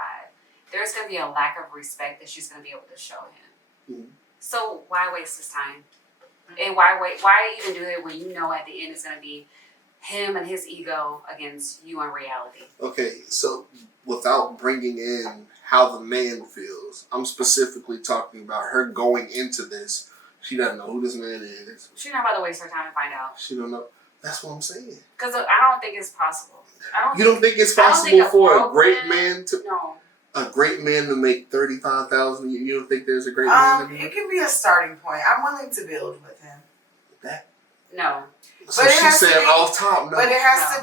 there's going to be a lack of respect that she's going to be able to show him. Mm-hmm. So why waste his time? And why even do it when you know at the end it's going to be him and his ego against you in reality? Okay, so without bringing in how the man feels, I'm specifically talking about her going into this. She doesn't know who this man is. She's not about to waste her time to find out. She don't know. That's what I'm saying. Because I don't think it's possible. You don't think it's possible for a great man to... No. A great man to make $35,000 a year. You don't think there's a great man to make? It can be a starting point. I'm willing to build with him. That? No. So But she said off top, no. But it has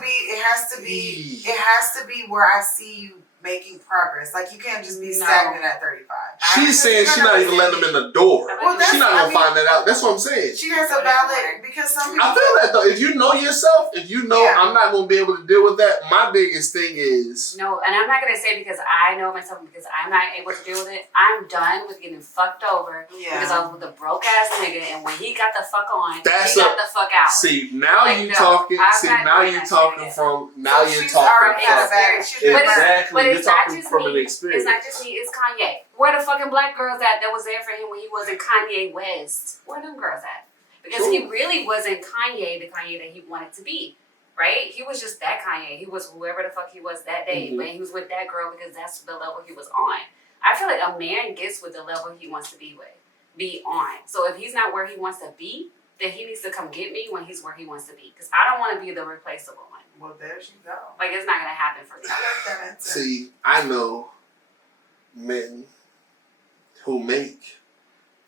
to be where I see you making progress. Like you can't just be stagnant at 35. She's saying she's not even letting him in the door. Well, she's not gonna find that out. That's what I'm saying. She has a valid because some people. I feel that though. If you know yourself, if you know I'm not gonna be able to deal with that, my biggest thing is no, and I'm not gonna say because I know myself because I'm not able to deal with it. I'm done with getting fucked over because I was with a broke ass nigga, and when he got the fuck on, he got the fuck out. See, now you talking. See, now you talking from. Now you're talking. Exactly. But it's not talking just from me. an experience. It's not just me. It's Kanye. Where the fucking black girls at that was there for him when he wasn't Kanye West? Where them girls at? Because he really wasn't Kanye, the Kanye that he wanted to be, right? He was just that Kanye. He was whoever the fuck he was that day, but he was with that girl because that's the level he was on. I feel like a man gets with the level he wants to be on. So if he's not where he wants to be, then he needs to come get me when he's where he wants to be. Because I don't want to be the replaceable one. Well, there she go. Like, it's not going to happen for me. I like that answer. See, I know men who make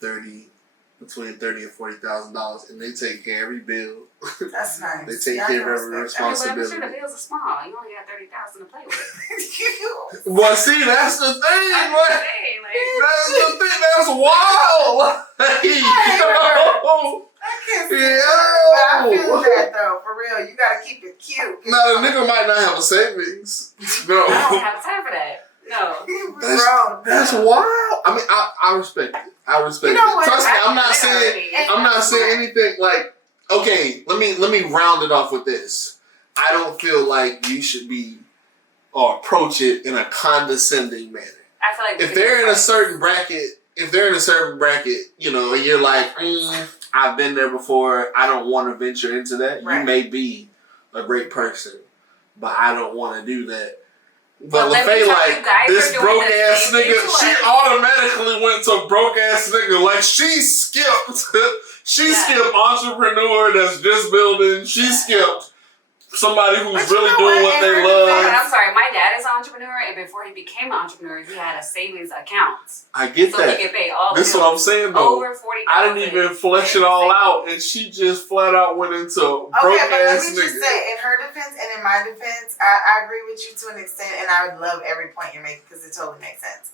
between $30,000 and $40,000, and they take care of every bill. That's nice. They take care of every responsibility. I'm sure the bills are small. You only got $30,000 to play with. Well, see, that's the thing. That's the thing. That's wild. I can't see that. I feel that though, for real. You gotta keep it cute. No, the nigga might not have a savings. No. I don't have time for that. No. That's wild. I mean, I respect it. I respect it. Trust me, I'm not saying anything like, okay, let me round it off with this. I don't feel like you should be or approach it in a condescending manner. I feel like if they're in a certain bracket, you know, and you're like, I've been there before, I don't want to venture into that. Right. You may be a great person, but I don't want to do that. But LaFay, like, this broke ass nigga, she automatically went to broke ass nigga. Like, she skipped. Skipped entrepreneur that's just building. She skipped somebody who's But you really know doing what? what they In her love. defense- I'm sorry, my dad is an entrepreneur, and before he became an entrepreneur, he had a savings account. I get So that. he could pay all This is the what I'm bills. saying though. Over 40. I didn't even flesh it all out, and she just flat out went into broke Okay, but let ass me just nigga. say, in her defense and in my defense, I agree with you to an extent, and I would love every point you're making because it totally makes sense.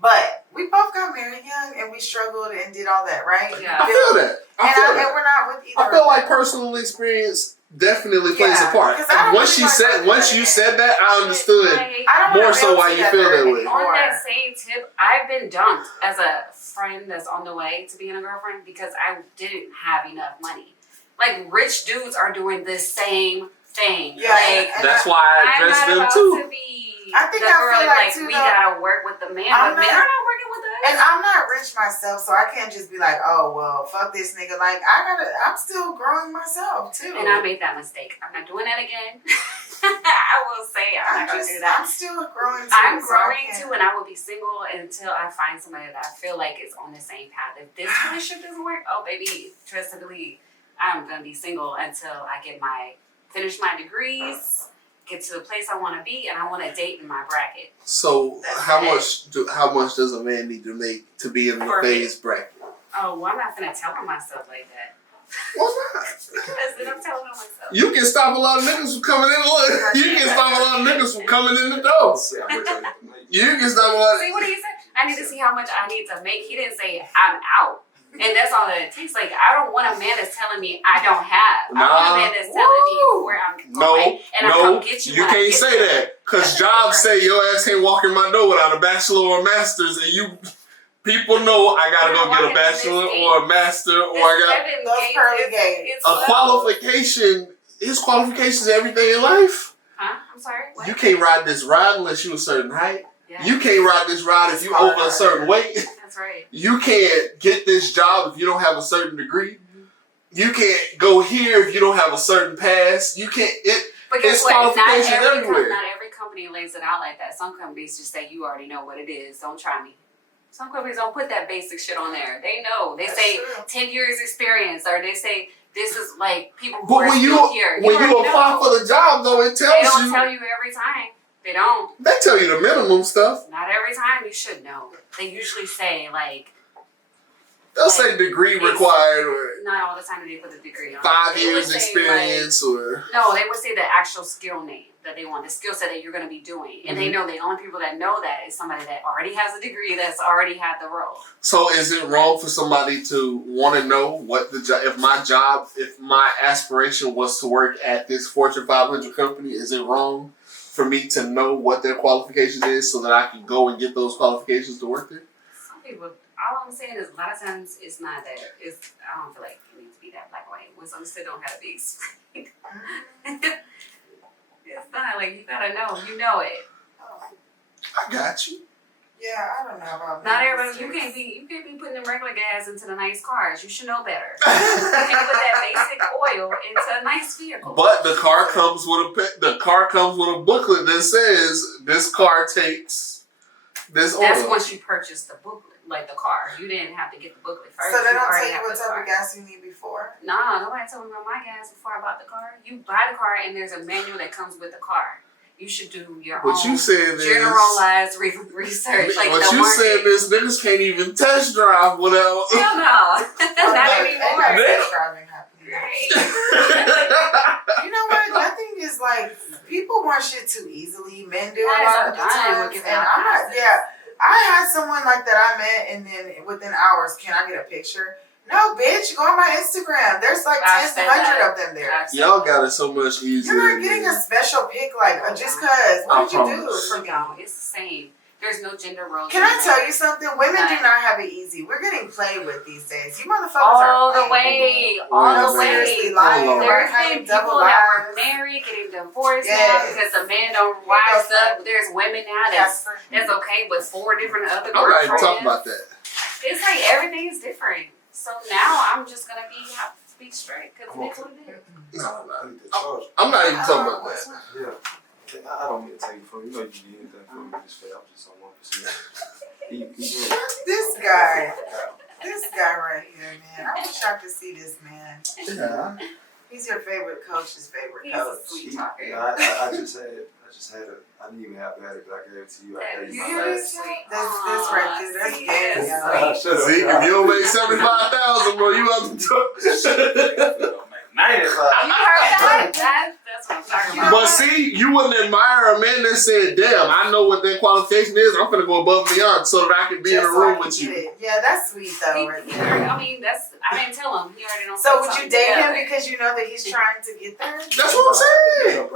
But we both got married young, and we struggled and did all that, right? Yeah. I feel that. And we're not with either. I feel like personal experience definitely plays a Yeah, part. 'cause I don't Once really you like said, to once do you that said that, I understood Like, I don't more wanna so build why you feel together that way. anymore. on that same tip, I've been dumped as a friend that's on the way to being a girlfriend because I didn't have enough money. Like, rich dudes are doing the same thing. Yeah, like, and That's why I I'm addressed not them about too. to be I think the I girl feel that's like, too, we though, gotta work with the man, I'm but men not- are not working with us. And I'm not rich myself, so I can't just be like, oh well, fuck this nigga. Like I'm still growing myself too. And I made that mistake. I'm not doing that again. I will say I'm not gonna do that. I'm still growing too. I'm so I growing can't- too, and I will be single until I find somebody that I feel like is on the same path. If this relationship doesn't work, oh baby, trust and believe, I'm gonna be single until I finish my degrees, get to the place I want to be, and I want to date in my bracket. So That's how it. much does a man need to make to be in the For me. phase bracket? Oh, well, I'm not gonna tell him myself like that. Why not? Because then I'm telling him myself. You can stop a lot of niggas from coming in. You can stop a lot of niggas from coming in the door. You can stop a lot. See what he said? I need to see how much I need to make. He didn't say I'm out. And that's all that it takes. Like, I don't want a man that's telling me I don't have. I want a man that's telling me where I'm going. And I'll come get you you when I can't get say there. that. Because That's jobs different. say your ass can't walk in my door without a bachelor or a master's, and people know I gotta go get a bachelor or a master, or I got Those pearly gates. a qualification. His qualifications is everything in life. Huh? I'm sorry? What? You can't ride this ride unless you a certain height. Yeah. You can't ride this ride if you over a certain weight. That's right. You can't get this job if you don't have a certain degree. You can't go here if you don't have a certain pass. You can't. But guess It's what? qualifications everywhere. Not every company lays it out like that. Some companies just say, you already know what it is. Don't try me. Some companies don't put that basic shit on there. They know. They That's say true. 10 years experience, or they say this is like people who But are when still here. when you already apply know. for the job, though, it They tells don't you. tell you every time. They don't. They tell you the minimum stuff. Not every time. You should know. They usually say like They'll say degree it's- required or not all the time do they put the degree on. 5 They would years say, experience or. Like, no, they would say the actual skill name that they want, the skill set that you're going to be doing, and they know the only people that know that is somebody that already has a degree that's already had the role. So is it wrong for somebody to want to know what the job? If my aspiration was to work at this Fortune 500 company, is it wrong for me to know what their qualifications is so that I can go and get those qualifications to work there? Some people, all I'm saying is a lot of times it's not that. I don't feel like it needs to be that black and white. When some still don't have to be explained. It's not like you gotta know. You know it. I got you. Yeah, I don't know about Not that. everybody. You can't be putting them regular gas into the nice cars. You should know better. You can't put that basic oil into a nice vehicle. But the car comes with a booklet that says this car takes this oil. That's once you purchase the booklet, like the car. You didn't have to get the booklet first. So they don't already tell you have what the type car. of gas you need before? Nah, nobody told me about my gas before I bought the car. You buy the car and there's a manual that comes with the car. You should do your What own you said is generalized research. Like what the you market. said is niggas can't even test drive without. Hell no. Not anymore. Ain't driving happening. You know what? I think it's like people want shit too easily. Men do a Guys lot are of the dying times, with giving and out I'm not. passes. Yeah, I had someone like that I met, and then within hours, can I get a picture? No, bitch. Go on my Instagram. There's like I've said 100 that. of them there. I've said Y'all that. got it so much easier. You're not getting a special pic like just cause. What did you do promise. for me? No, it's the same. There's no gender roles. Can I tell you something? Women do Right. not have it easy. We're getting played with these days. You motherfuckers All are the playing. way. All No, the way. seriously, lying. Hold on. We're There's having been double people that were lives. married getting divorced Yes. now because the man don't rise up. There's women now that's okay with 4 different other I'm not even girlfriends. talking about that. It's like everything is different. So now I'm just gonna have to speak straight because it's what it is. No, I need to charge. I'm not even talking about that. Yeah. I don't mean to take it from you. You know you did anything for me. Just fair. I'm just on 1%. He This guy right here, man. I wish I could see this man. Yeah. He's your favorite coach's favorite He's a coach. sweet talker. I just had I didn't even have that, but I gave it to you. I gave You you hear my this? sweet. This right there, that's See, gay, that's y'all. sweet. Shut up, See, if y'all. you don't make 75,000, bro, you have to talk. 95. You heard that? That's what I'm talking about. But see, you wouldn't admire a man that said, damn, I know what that qualification is. I'm finna go above and beyond so that I can be in a Just so I room can with get you. it. Yeah, that's sweet though, right He there. already, I mean, I didn't tell him. He already don't. So would you date him because you know that he's trying to get there? That's what I'm saying.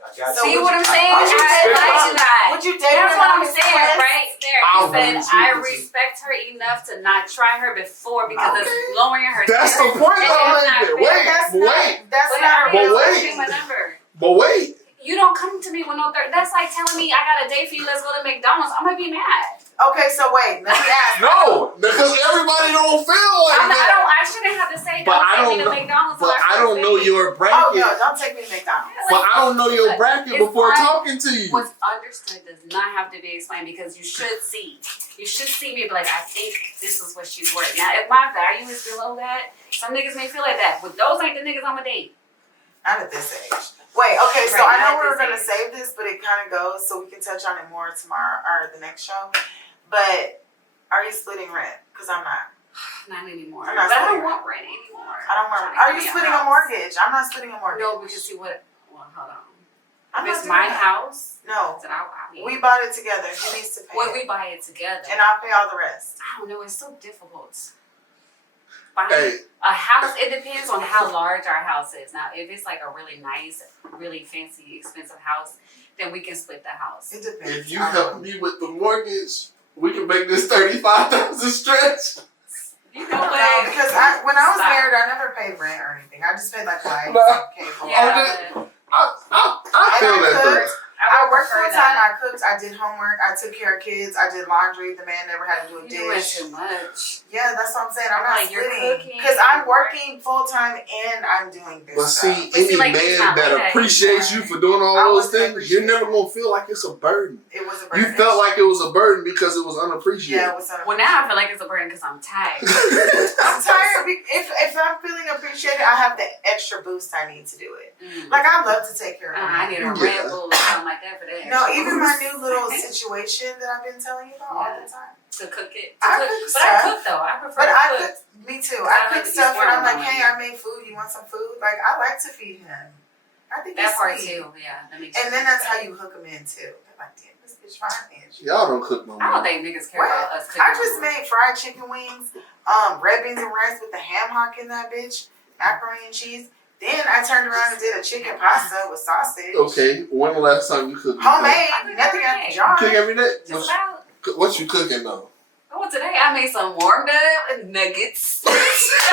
I got So See would what you- I'm saying? would you I date like him? that. Would you date That's him what on I'm his saying quest? right there. I He was said, really I speaking to- respect her enough to not try her before because Okay. it's lowering her That's the standards. point And I'm that's not making. fair. Wait, That's but not, wait, that's But not I But already wait. gave my number. but wait. You don't come to me with no third. That's like telling me I got a date for you. Let's go to McDonald's. I'm gonna be mad. Okay, so wait, let me ask. No, because everybody don't feel like that. I shouldn't have to say But don't I take don't me to know- McDonald's. But on our I don't first know date. your Oh bracket. no, don't take me to McDonald's. But I don't know your bracket It's before fine. talking to you. What's understood does not have to be explained because you should see. You should see me and be like, I think this is what she's worth. Now, if my value is below that, some niggas may feel like that. But those ain't the niggas I'm gonna date. Not at this age. Wait, okay, so Right, I know not we were this gonna age. save this, but it kind of goes, so we can touch on it more tomorrow or the next show. But are you splitting rent? Because I'm not. Not anymore. I'm not But I splitting don't rent. want rent anymore. I don't want. Trying to Are give you me splitting a house. mortgage? I'm not splitting a mortgage. No, because see what? Well, hold on. I'm If not it's doing my that. house, No, then I mean, we bought it together. He needs to pay well, it, we buy it together. and I'll pay all the rest. I don't know. It's so difficult. Buying Hey, a house. It depends on how large our house is. Now, if it's like a really nice, really fancy, expensive house, then we can split the house. It depends. if you help me with the mortgage, we can make this 35,000 stretch. You know No, what? because when I was Stop. married, I never paid rent or anything. I just paid like lights No. and cable. Yeah, I And feel I that though. cooked. I would worked prefer full time. that. I cooked. I did homework. I took care of kids. I did laundry. The man never had to do a You doing dish. too much. Yeah, that's what I'm saying. I'm I'm not like, you're splitting cooking, because I'm you're working full time and I'm doing this But stuff. see, But see, any like, it's man not that like that appreciates you anymore. for doing all I those wasn't things, you're never appreciated. gonna feel like it's a burden. It was a You burden. felt like it was a burden because it was unappreciated. Yeah, it was Well, now I feel like it's a burden because I'm tired. I'm tired. If I'm feeling appreciated, I have the extra boost I need to do it. Mm. Like I love to take care of I them. need a Yeah. Red Bull or something like that for that. No, even my new little situation that I've been telling you about all the time. To cook it. I To cook but stuff. I cook though. I prefer But to I cook. cook, me too. I I like cook to be stuff and I'm like, spoiled hey, on I made food. You want some food? Like I like to feed him. I think That he's part sweet. too, yeah. That makes And then that's how you hook them in too. They're like, damn, this bitch fine, man. Y'all don't cook no I don't more. think niggas care What? about us cooking. I just made fried chicken wings, red beans and rice with the ham hock in that bitch, macaroni and cheese. Then I turned around and did a chicken pasta with sausage. Okay, when the last time you cooked? Homemade, I cook nothing every out the day. jar. You cook every day? Just about. What you cooking though? Oh, today I made some warmed up nuggets.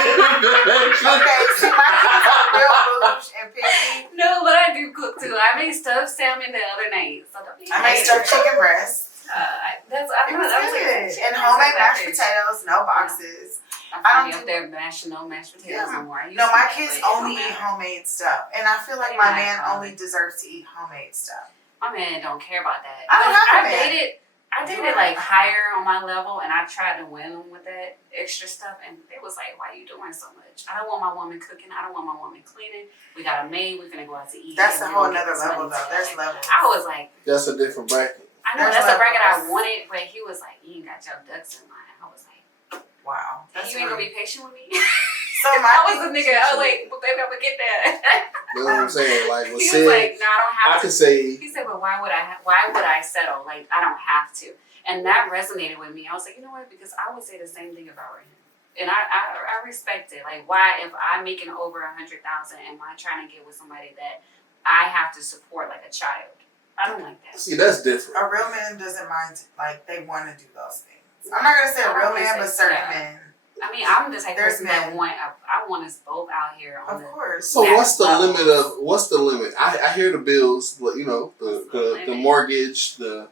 Okay, see, my kids are real bouge and picky. No, but I do cook too. I made stuffed salmon the other night. So don't be I made stuffed chicken breast. I It was like, good. chicken And breast homemade is mashed that potatoes, no boxes. I I don't don't up there mashing no mashed potatoes Yeah. no more. I used No, to, my but kids it don't only eat matter. homemade stuff. And I feel like They my not man homemade. only deserves to eat homemade stuff. My man don't care about that. I don't But have a I man. dated like higher on my level, and I tried to win them with that extra stuff, and they was like, "Why are you doing so much? I don't want my woman cooking. I don't want my woman cleaning. We got a maid. We're gonna go out to eat." That's and a we whole don't get nother this level money though. There's together. levels. I was like, That's a different bracket. I know There's that's the bracket I levels. wanted, but he was like, "You ain't got your ducks in line." I was like, Wow. "You ain't gonna be patient with me." So my I was the thing- nigga. I was like, "But baby, I'm gonna get that." You know what I'm saying? Like, He was was said, like, "No, I don't have I to." could say, He said, "But why would I settle? Like, I don't have to." And that resonated with me. I was like, you know what? Because I would say the same thing if I were him. And I respect it. Like, why, if I'm making over 100,000, am I trying to get with somebody that I have to support like a child? I don't like that. see, that's different. A real man doesn't mind, like, they want to do those things. I'm not going to say a real man, but certain men. I mean, I'm the type of There's person that men. I want us both out here on Of the. course. So what's the levels. limit? I hear the bills, you know, the mortgage, the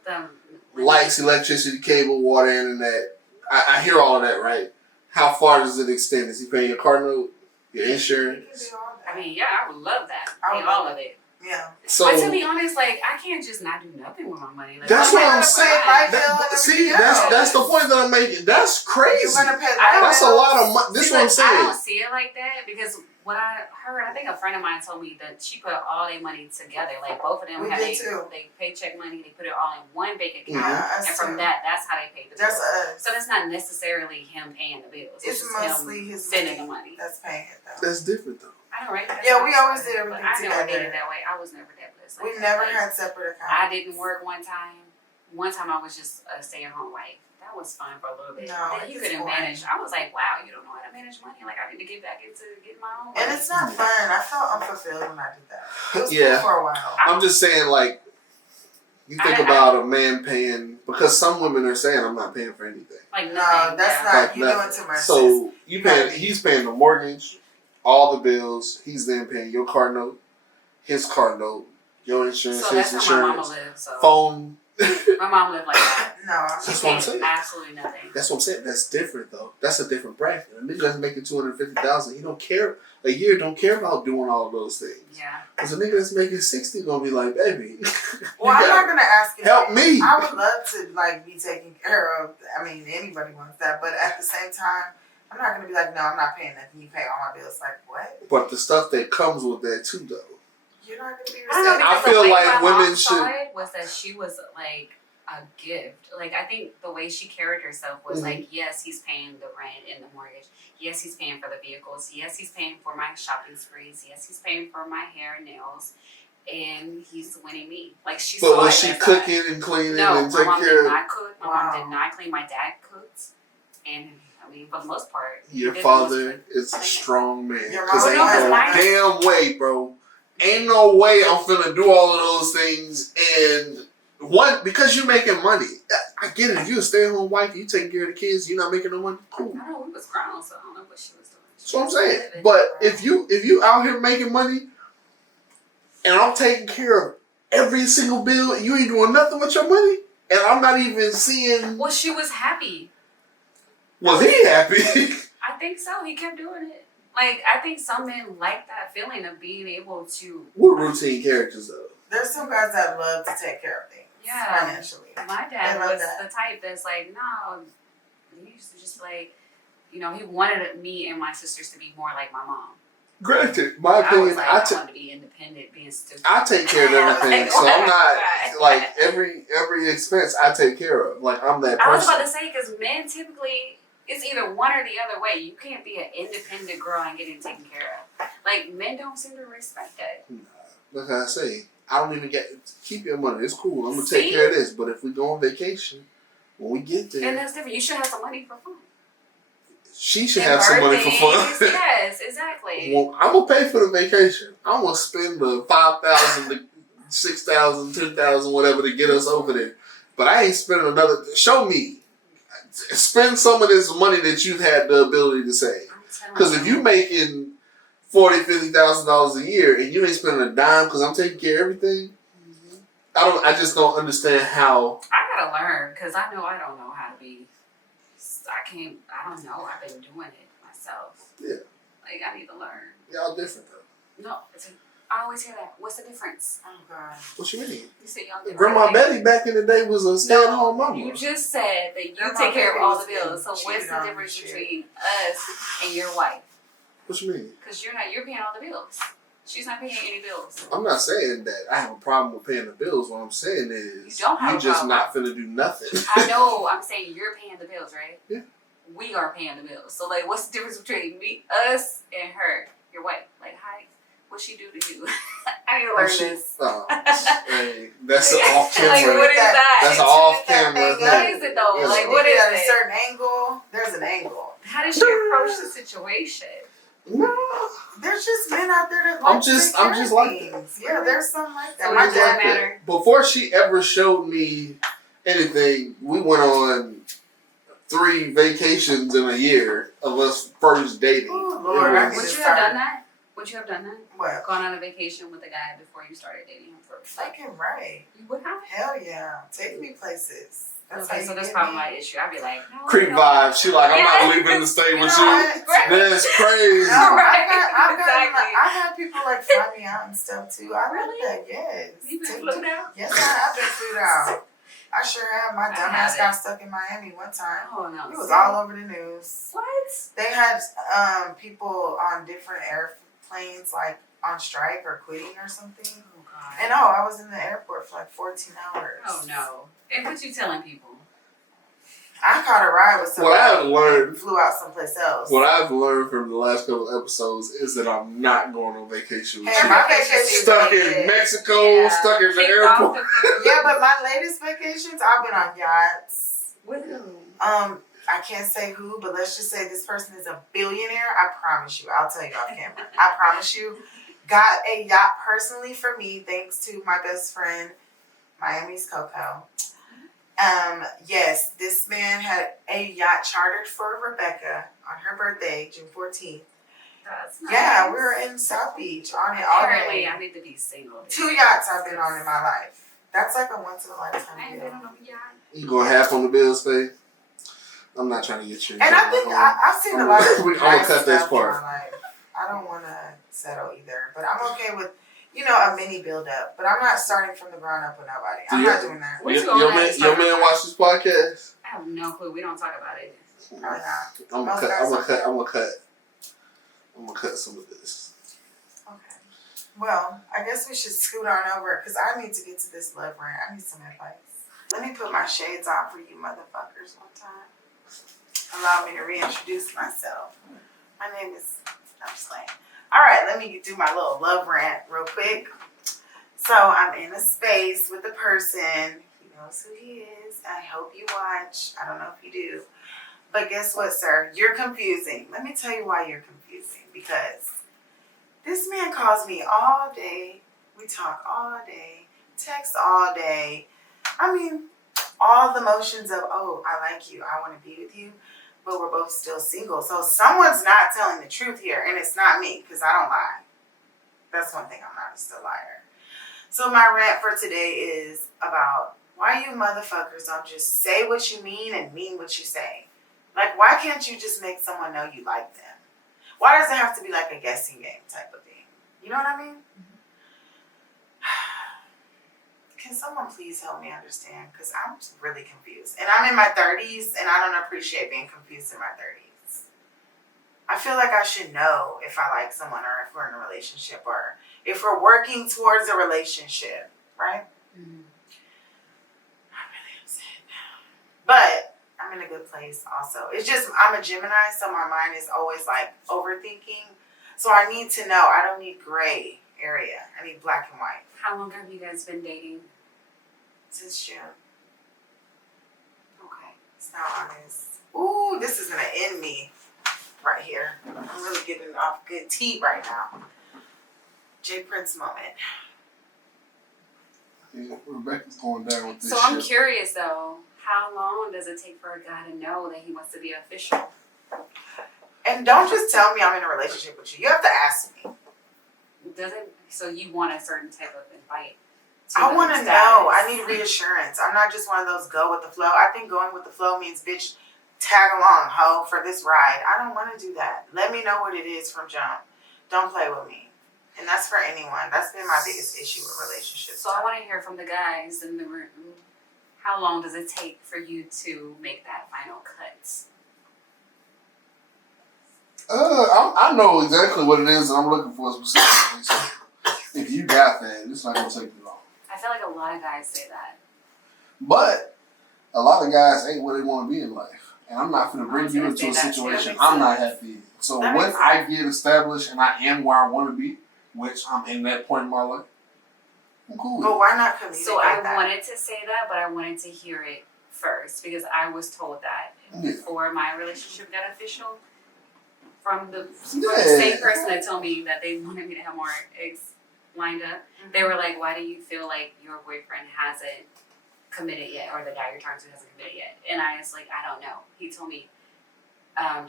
lights, electricity, cable, water, internet. I hear all of that, right? How far does it extend? Is he paying your car note, your You insurance? can do all that. I mean, yeah, I would love that. I would Pay love all of it. Yeah. So But to be honest, like, I can't just not do nothing with my money. Like, that's why what am I I'm gonna saying. put Life my- bill and See, everything else. that's the point that I'm making. That's You're crazy. going to pay I don't That's a lot of money. This See, is what I'm like, I saying. don't see it like that because what I heard, I think a friend of mine told me that she put all their money together. Like both of them We had did too. they paycheck money. They put it all in one bank account, Yeah, us and from too. that's how they paid the That's bills. us. So that's not necessarily him paying the bills. It's just mostly him his spending money the money. that's paying it though. That's different though. I know, right? That's Yeah, how we I always started. did everything But I never together. did it that way. I was never that blessed. We Like never that. had separate accounts. I didn't work one time. One time I was just a stay-at-home wife. That was fun for a little bit. No, Then you it's couldn't boring. manage. I was like, wow, you don't know how to manage money. Like I need to get back into getting my own money. And it's not fun. I felt unfulfilled when I did that. It was Yeah. cool for a while. I'm just saying, like, you think about a man paying, because some women are saying, I'm not paying for anything. Like No, nothing. that's yeah. not. Like You doing too much. sis. So he's paying the mortgage, all the bills. He's then paying your car note, his car note, your insurance, So his that's how my mama insurance, lived. So phone. my mom lived like that. No, I'm She That's what I'm paid saying. absolutely nothing. That's what I'm saying. That's different though. That's a different bracket. A nigga that's making $250,000, he don't care. A year don't care about doing all those things. Yeah. Cause a nigga that's making 60 gonna be like, baby, Well, I'm not gonna ask you. help me. I would love to like be taken care of. I mean, anybody wants that, but at the same time, I'm not gonna be like, no, I'm not paying nothing. You pay all my bills. Like what? But the stuff that comes with that too, though. You're not gonna be I don't know, receptive. I because feel the way like my women mom saw should- it was that she was like a gift. Like I think the way she carried herself was like, yes, he's paying the rent and the mortgage. Yes, he's paying for the vehicles. Yes, he's paying for my shopping sprees. Yes, he's paying for my hair and nails. And he's winning me. Like she But saw was it she as cooking and cleaning No, and my taking mom care did of not cook. My mom did Wow. not clean. My dad cooked. And I mean, for the most part, he your did the most father? cook- Is a cleaning. strong man. Your Cause mom ain't was no nice. damn way, bro. Ain't no way I'm finna do all of those things and because you making money. I get it. If you a stay-at-home wife, you taking care of the kids, you're not making no money. Cool. I don't know, we was grown, so I don't know what she was doing. That's what I'm saying. Living. But if you out here making money and I'm taking care of every single bill and you ain't doing nothing with your money and I'm not even seeing Well, she was happy. was he happy? I think so. He kept doing it. Like, I think some men like that feeling of being able to. What routine characters though? There's some guys that love to take care of things. Yeah. Financially. My dad I love was that. the type that's like, no. He used to just like, you know, he wanted me and my sisters to be more like my mom. Granted, my I was opinion, like, I I wanted to be independent, being stupid. I take care of everything, Like, so I'm what? not like every expense I take care of. Like I'm that I was about person. to say, because men typically, it's either one or the other way. You can't be an independent girl and getting taken care of. Like, men don't seem to respect that. Like I say, I don't even keep your money. It's cool. I'm gonna take See? care of this. But if we go on vacation, when we get there, And that's different. You should have some money for fun. she should And have some money for birthdays, fun. Yes, exactly. Well, I'm gonna pay for the vacation. I'm gonna spend the $5,000, the $6,000, $10,000, whatever to get us over there. But I ain't spending another. Show me. Spend some of this money that you've had the ability to save. Because if you making $40,000, $50,000 a year and you ain't spending a dime because I'm taking care of everything, I just don't understand how. I gotta learn, because I know I don't know how to be. I don't know. I've been doing it myself. Yeah. Like, I need to learn. Y'all different though. No, I always hear that. What's the difference? Oh God. What you mean? You said y'all get Grandma everything. Betty back in the day was a stay-at-home mama. You just said that you Grandma take care of Betty all was the bills. So getting what's cheated the on difference and shit. between us and your wife? What you mean? Because you're paying all the bills. She's not paying any bills. I'm not saying that I have a problem with paying the bills. What I'm saying is You don't have you a just problem. not finna do nothing. I know. I'm saying you're paying the bills, right? Yeah. We are paying the bills. So like, what's the difference between us, and her, your wife? Like, what she do to you? I need to learn this. Hey, that's an off Like, camera. what is that? That's an off camera What thing. is it though? Yeah. Like, what is at a it? certain angle, there's an angle. How does she approach the situation? No. There's just men out there that I'm like just- to take I'm care just of like things. Yeah, there's some like that. So My it doesn't dad, matter. Before she ever showed me anything, we went on 3 vacations in a year of us first dating. Ooh, Lord, It I was- need Would to you have start. done that? Would you have done that? What? Gone on a vacation with a guy before you started dating him for like Fucking right. you would have? Hell yeah. Take me places. That's how Okay, you so that's get probably me. my issue. I'd be like, no, Creep no. vibe. She like, I'm Yes. not leaving to stay with know you. what? Right. That's crazy. No, Right, I've gotten, exactly. I've had people like fly me out and stuff too. I Really? like that, yes. You been Take flew me- out? Yes, I've been flew out. I sure have. My I dumbass got haven't. stuck in Miami one time. Oh no. It was all over the news. What? They had people on different air planes like on strike or quitting or something. Oh God. And I was in the airport for like 14 hours. Oh no. And what you telling people? I caught a ride with somebody. What I've learned, and flew out someplace else. what I've learned from the last couple of episodes is that I'm not going on vacation with Hey, you. my vacation Stuck is in good. Mexico, Yeah. stuck in the Kicked off airport. Yeah, but my latest vacations, I've been on yachts. With who? I can't say who, but let's just say this person is a billionaire. I promise you. I'll tell you off camera. I promise you. Got a yacht personally for me, thanks to my best friend, Miami's Coco. Yes, this man had a yacht chartered for Rebecca on her birthday, June 14th. That's nice. Yeah, we were in South Beach on it all Apparently, day. I need to be single. 2 yachts I've been on in my life. That's like a once in a I lifetime ain't deal. been on a yacht. You going half on the bills, Faye? I'm not trying to get you. And I think I've seen a lot of I'm gonna nice cut this stuff part. in my life. I don't want to settle either, but I'm okay with, a mini build up. But I'm not starting from the ground up with nobody. I'm not doing that. What you Your on man, that your stuff? man watch this podcast? I have no clue. We don't talk about it. Probably not. I'm gonna cut some of this. Okay. Well, I guess we should scoot on over because I need to get to this love rant. I need some advice. Let me put my shades on for you motherfuckers one time. Allow me to reintroduce myself. My name is, I'm just playing. All right, let me do my little love rant real quick. So I'm in a space with a person. He knows who he is. I hope you watch. I don't know if you do. But guess what, sir? You're confusing. Let me tell you why you're confusing. Because this man calls me all day. We talk all day. Text all day. I mean, all the motions of, oh, I like you. I want to be with you. But we're both still single. So someone's not telling the truth here. And it's not me because I don't lie. That's one thing I'm not, just a liar. So my rant for today is about why you motherfuckers don't just say what you mean and mean what you say. Like, why can't you just make someone know you like them? Why does it have to be like a guessing game type of thing? You know what I mean? Can someone please help me understand? Because I'm really confused. And I'm in my 30s, and I don't appreciate being confused in my 30s. I feel like I should know if I like someone or if we're in a relationship or if we're working towards a relationship, right? Mm-hmm. I'm really upset. But I'm in a good place also. It's just, I'm a Gemini, so my mind is always like overthinking. So I need to know. I don't need gray area. I need black and white. How long have you guys been dating? Since June. Okay. It's now August. Ooh, this is gonna end me right here. I'm really getting off good tea right now. J Prince moment. Yeah, Rebecca's going down with this So I'm shit. curious though, how long does it take for a guy to know that he wants to be official? And don't just tell me I'm in a relationship with you. You have to ask me. Does it? So you want a certain type of invite? I want to know. I need reassurance. I'm not just one of those go with the flow. I think going with the flow means, bitch, tag along, ho, for this ride. I don't want to do that. Let me know what it is from jump. Don't play with me. And that's for anyone. That's been my biggest issue with relationships. So I want to hear from the guys in the room. How long does it take for you to make that final cut? I know exactly what it is that I'm looking for specifically. So if you got that, it's not gonna take you long. I feel like a lot of guys say that. But a lot of guys ain't where they want to be in life, and I'm not gonna bring you into a situation I'm not happy in. So That when makes I get established and I am where I want to be, which I'm in that point in my life, I'm cool with But it. why not communicate So I that? wanted to say that, but I wanted to hear it first because I was told that before my relationship got official from the same person that told me that they wanted me to have more eggs lined up. They were like, why do you feel like your boyfriend hasn't committed yet or the guy you're talking to hasn't committed yet? And I was like, I don't know. He told me,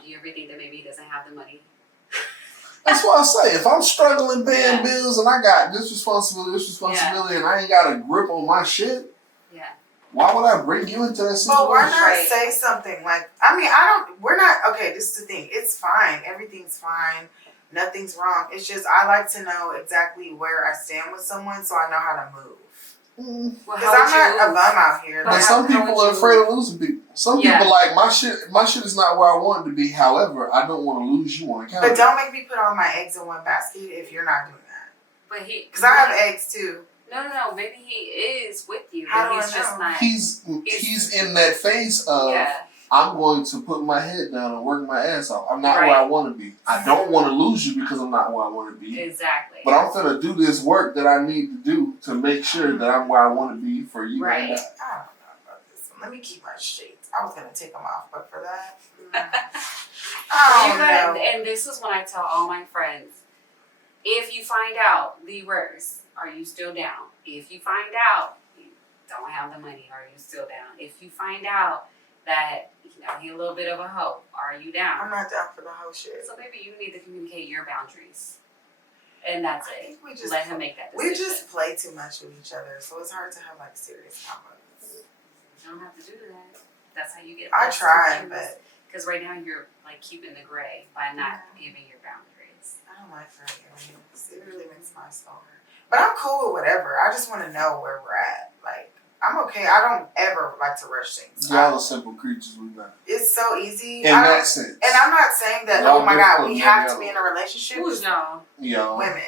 do you ever think that maybe he doesn't have the money? That's why I say, if I'm struggling paying bills and I got this responsibility, and I ain't got a grip on my shit, why would I bring you into that situation? But why not say something like, okay, this is the thing. It's fine. Everything's fine. Nothing's wrong. It's just I like to know exactly where I stand with someone so I know how to move. Mm. Well, Because how I'm would not you? a bum out here. But But Like, some how people would are you- afraid of losing people. Some Yeah. people like my shit. My shit is not where I want it to be. However, I don't want to lose you on account. but of don't make me put all my eggs in one basket if you're not doing that. But he. Because I have eggs too. No. Maybe he is with you, How but do I he's just know? not. He's in that phase of Yeah. I'm going to put my head down and work my ass off. I'm not Right. where I want to be. I don't want to lose you because I'm not where I want to be. Exactly. But I'm gonna do this work that I need to do to make sure that I'm where I want to be for you. Right. I don't know about this one. Let me keep my shades. I was going to take them off, but for that, Well, oh no. and this is when I tell all my friends, if you find out the worst, are you still down? If you find out you don't have the money, are you still down? If you find out that he's a little bit of a hoe, are you down? I'm not down for the whole shit. So maybe you need to communicate your boundaries, and that's I it. think we just Let him make that we decision. just play too much with each other, so it's hard to have like serious combos. You don't have to do that. That's how you get. I try, but because right now you're like keeping the gray by not giving your boundaries. I don't like hurting areas. It really makes my soul hurt. But I'm cool with whatever. I just want to know where we're at. Like, I'm okay. I don't ever like to rush things. Y'all are simple creatures. We not. It's so easy. In that sense. And I'm not saying that, Y'all oh my God, different we than have the to be other in a relationship. Who's y'all? Y'all. Women.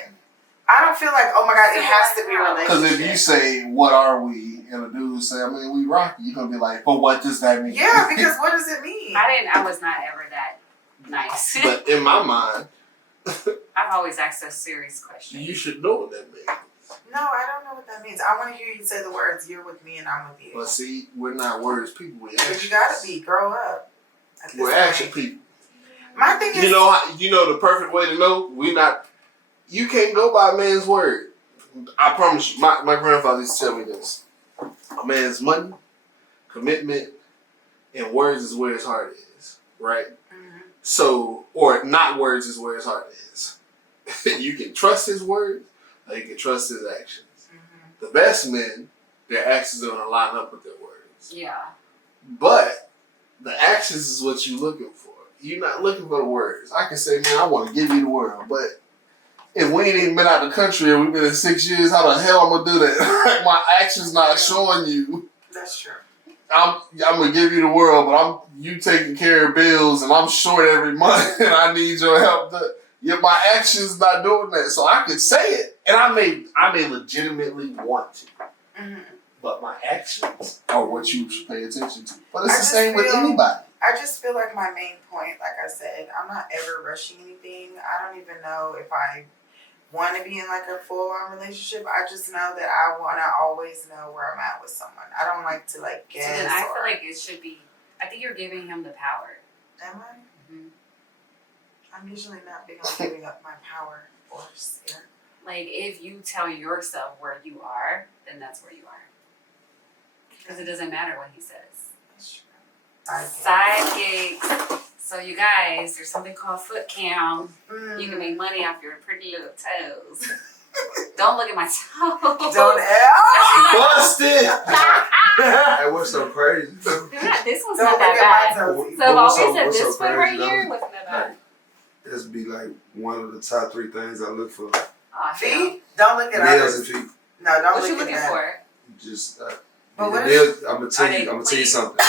I don't feel like, oh my God, it has to be a Because relationship. if you say, what are we? And a dude say, I mean, we rocky. You're going to be like, but what does that mean? Yeah, because what does it mean? I was not ever that nice. But in my mind, I've always asked us serious questions. you should know what that means. No, I don't know what that means. I want to hear you say the words, you're with me and I'm with you. But see, we're not words people. We're But action. you gotta be, grow up. at this We're point. action people. My thing is, You know the perfect way to know we not. You can't go by a man's word. I promise you. My grandfather used to tell me this: a man's money, commitment, and words is where his heart is. Right. Mhm. So, or not words is where his heart is. You can trust his words, or you can trust his actions. Mhm. The best men, their actions are gonna line up with their words. Yeah. But the actions is what you're looking for. You're not looking for the words. I can say, man, I want to give you the world, but if we ain't even been out of the country and we've been in 6 years, how the hell I'm gonna do that? My actions not showing you. That's true. I'm gonna give you the world, but you taking care of bills and I'm short every month and I need your help. My actions not doing that, so I can say it, and I may legitimately want to. Mhm. But my actions Or what you should pay attention to. But it's I the just same with feel- anybody. I just feel like my main point, like I said, I'm not ever rushing anything. I don't even know if I want to be in like a full-on relationship. I just know that I want to always know where I'm at with someone. I don't like to like guess. So then I or, feel like it should be. I think you're giving him the power. am I? Mhm. I'm usually not big on giving up my power force here. Like if you tell yourself where you are, then that's where you are. Because it doesn't matter what he says. That's true. Side gigs. So you guys, there's something called foot cam. You can make money off your pretty little toes. Don't look at my toes. Don't busted. Hey, what's so crazy? This one's Don't not look that at my bad. toes. So I've What's always said so this foot right crazy, here though? wasn't that bad. This be like one of the top 3 things I look for. Aw, hell. Feet? Don't look at Nails others. and feet. No, don't What you look looking at that. for? Just But the what nails, I'm gonna Are tell they you clean? something.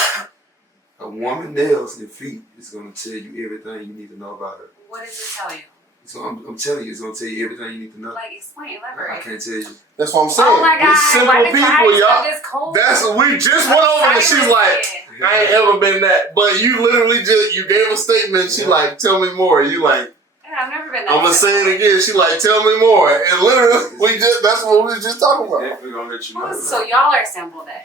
A woman nails and feet is gonna tell you everything you need to know about her. What does it tell you? So I'm telling you, it's gonna tell you everything you need to know. Like, explain, I elaborate. can't tell you. That's what I'm saying. Oh my We god, simple why the people, guys y'all. got this cold? That's we just went over and she's like, I ain't ever been that. But you literally you gave a statement. She Yeah. like, tell me more. You like, Yeah, I've never been that. I'm gonna say it again. She like, tell me more. And literally, that's what we was just talking about. Definitely gonna let you know. So y'all are simple then.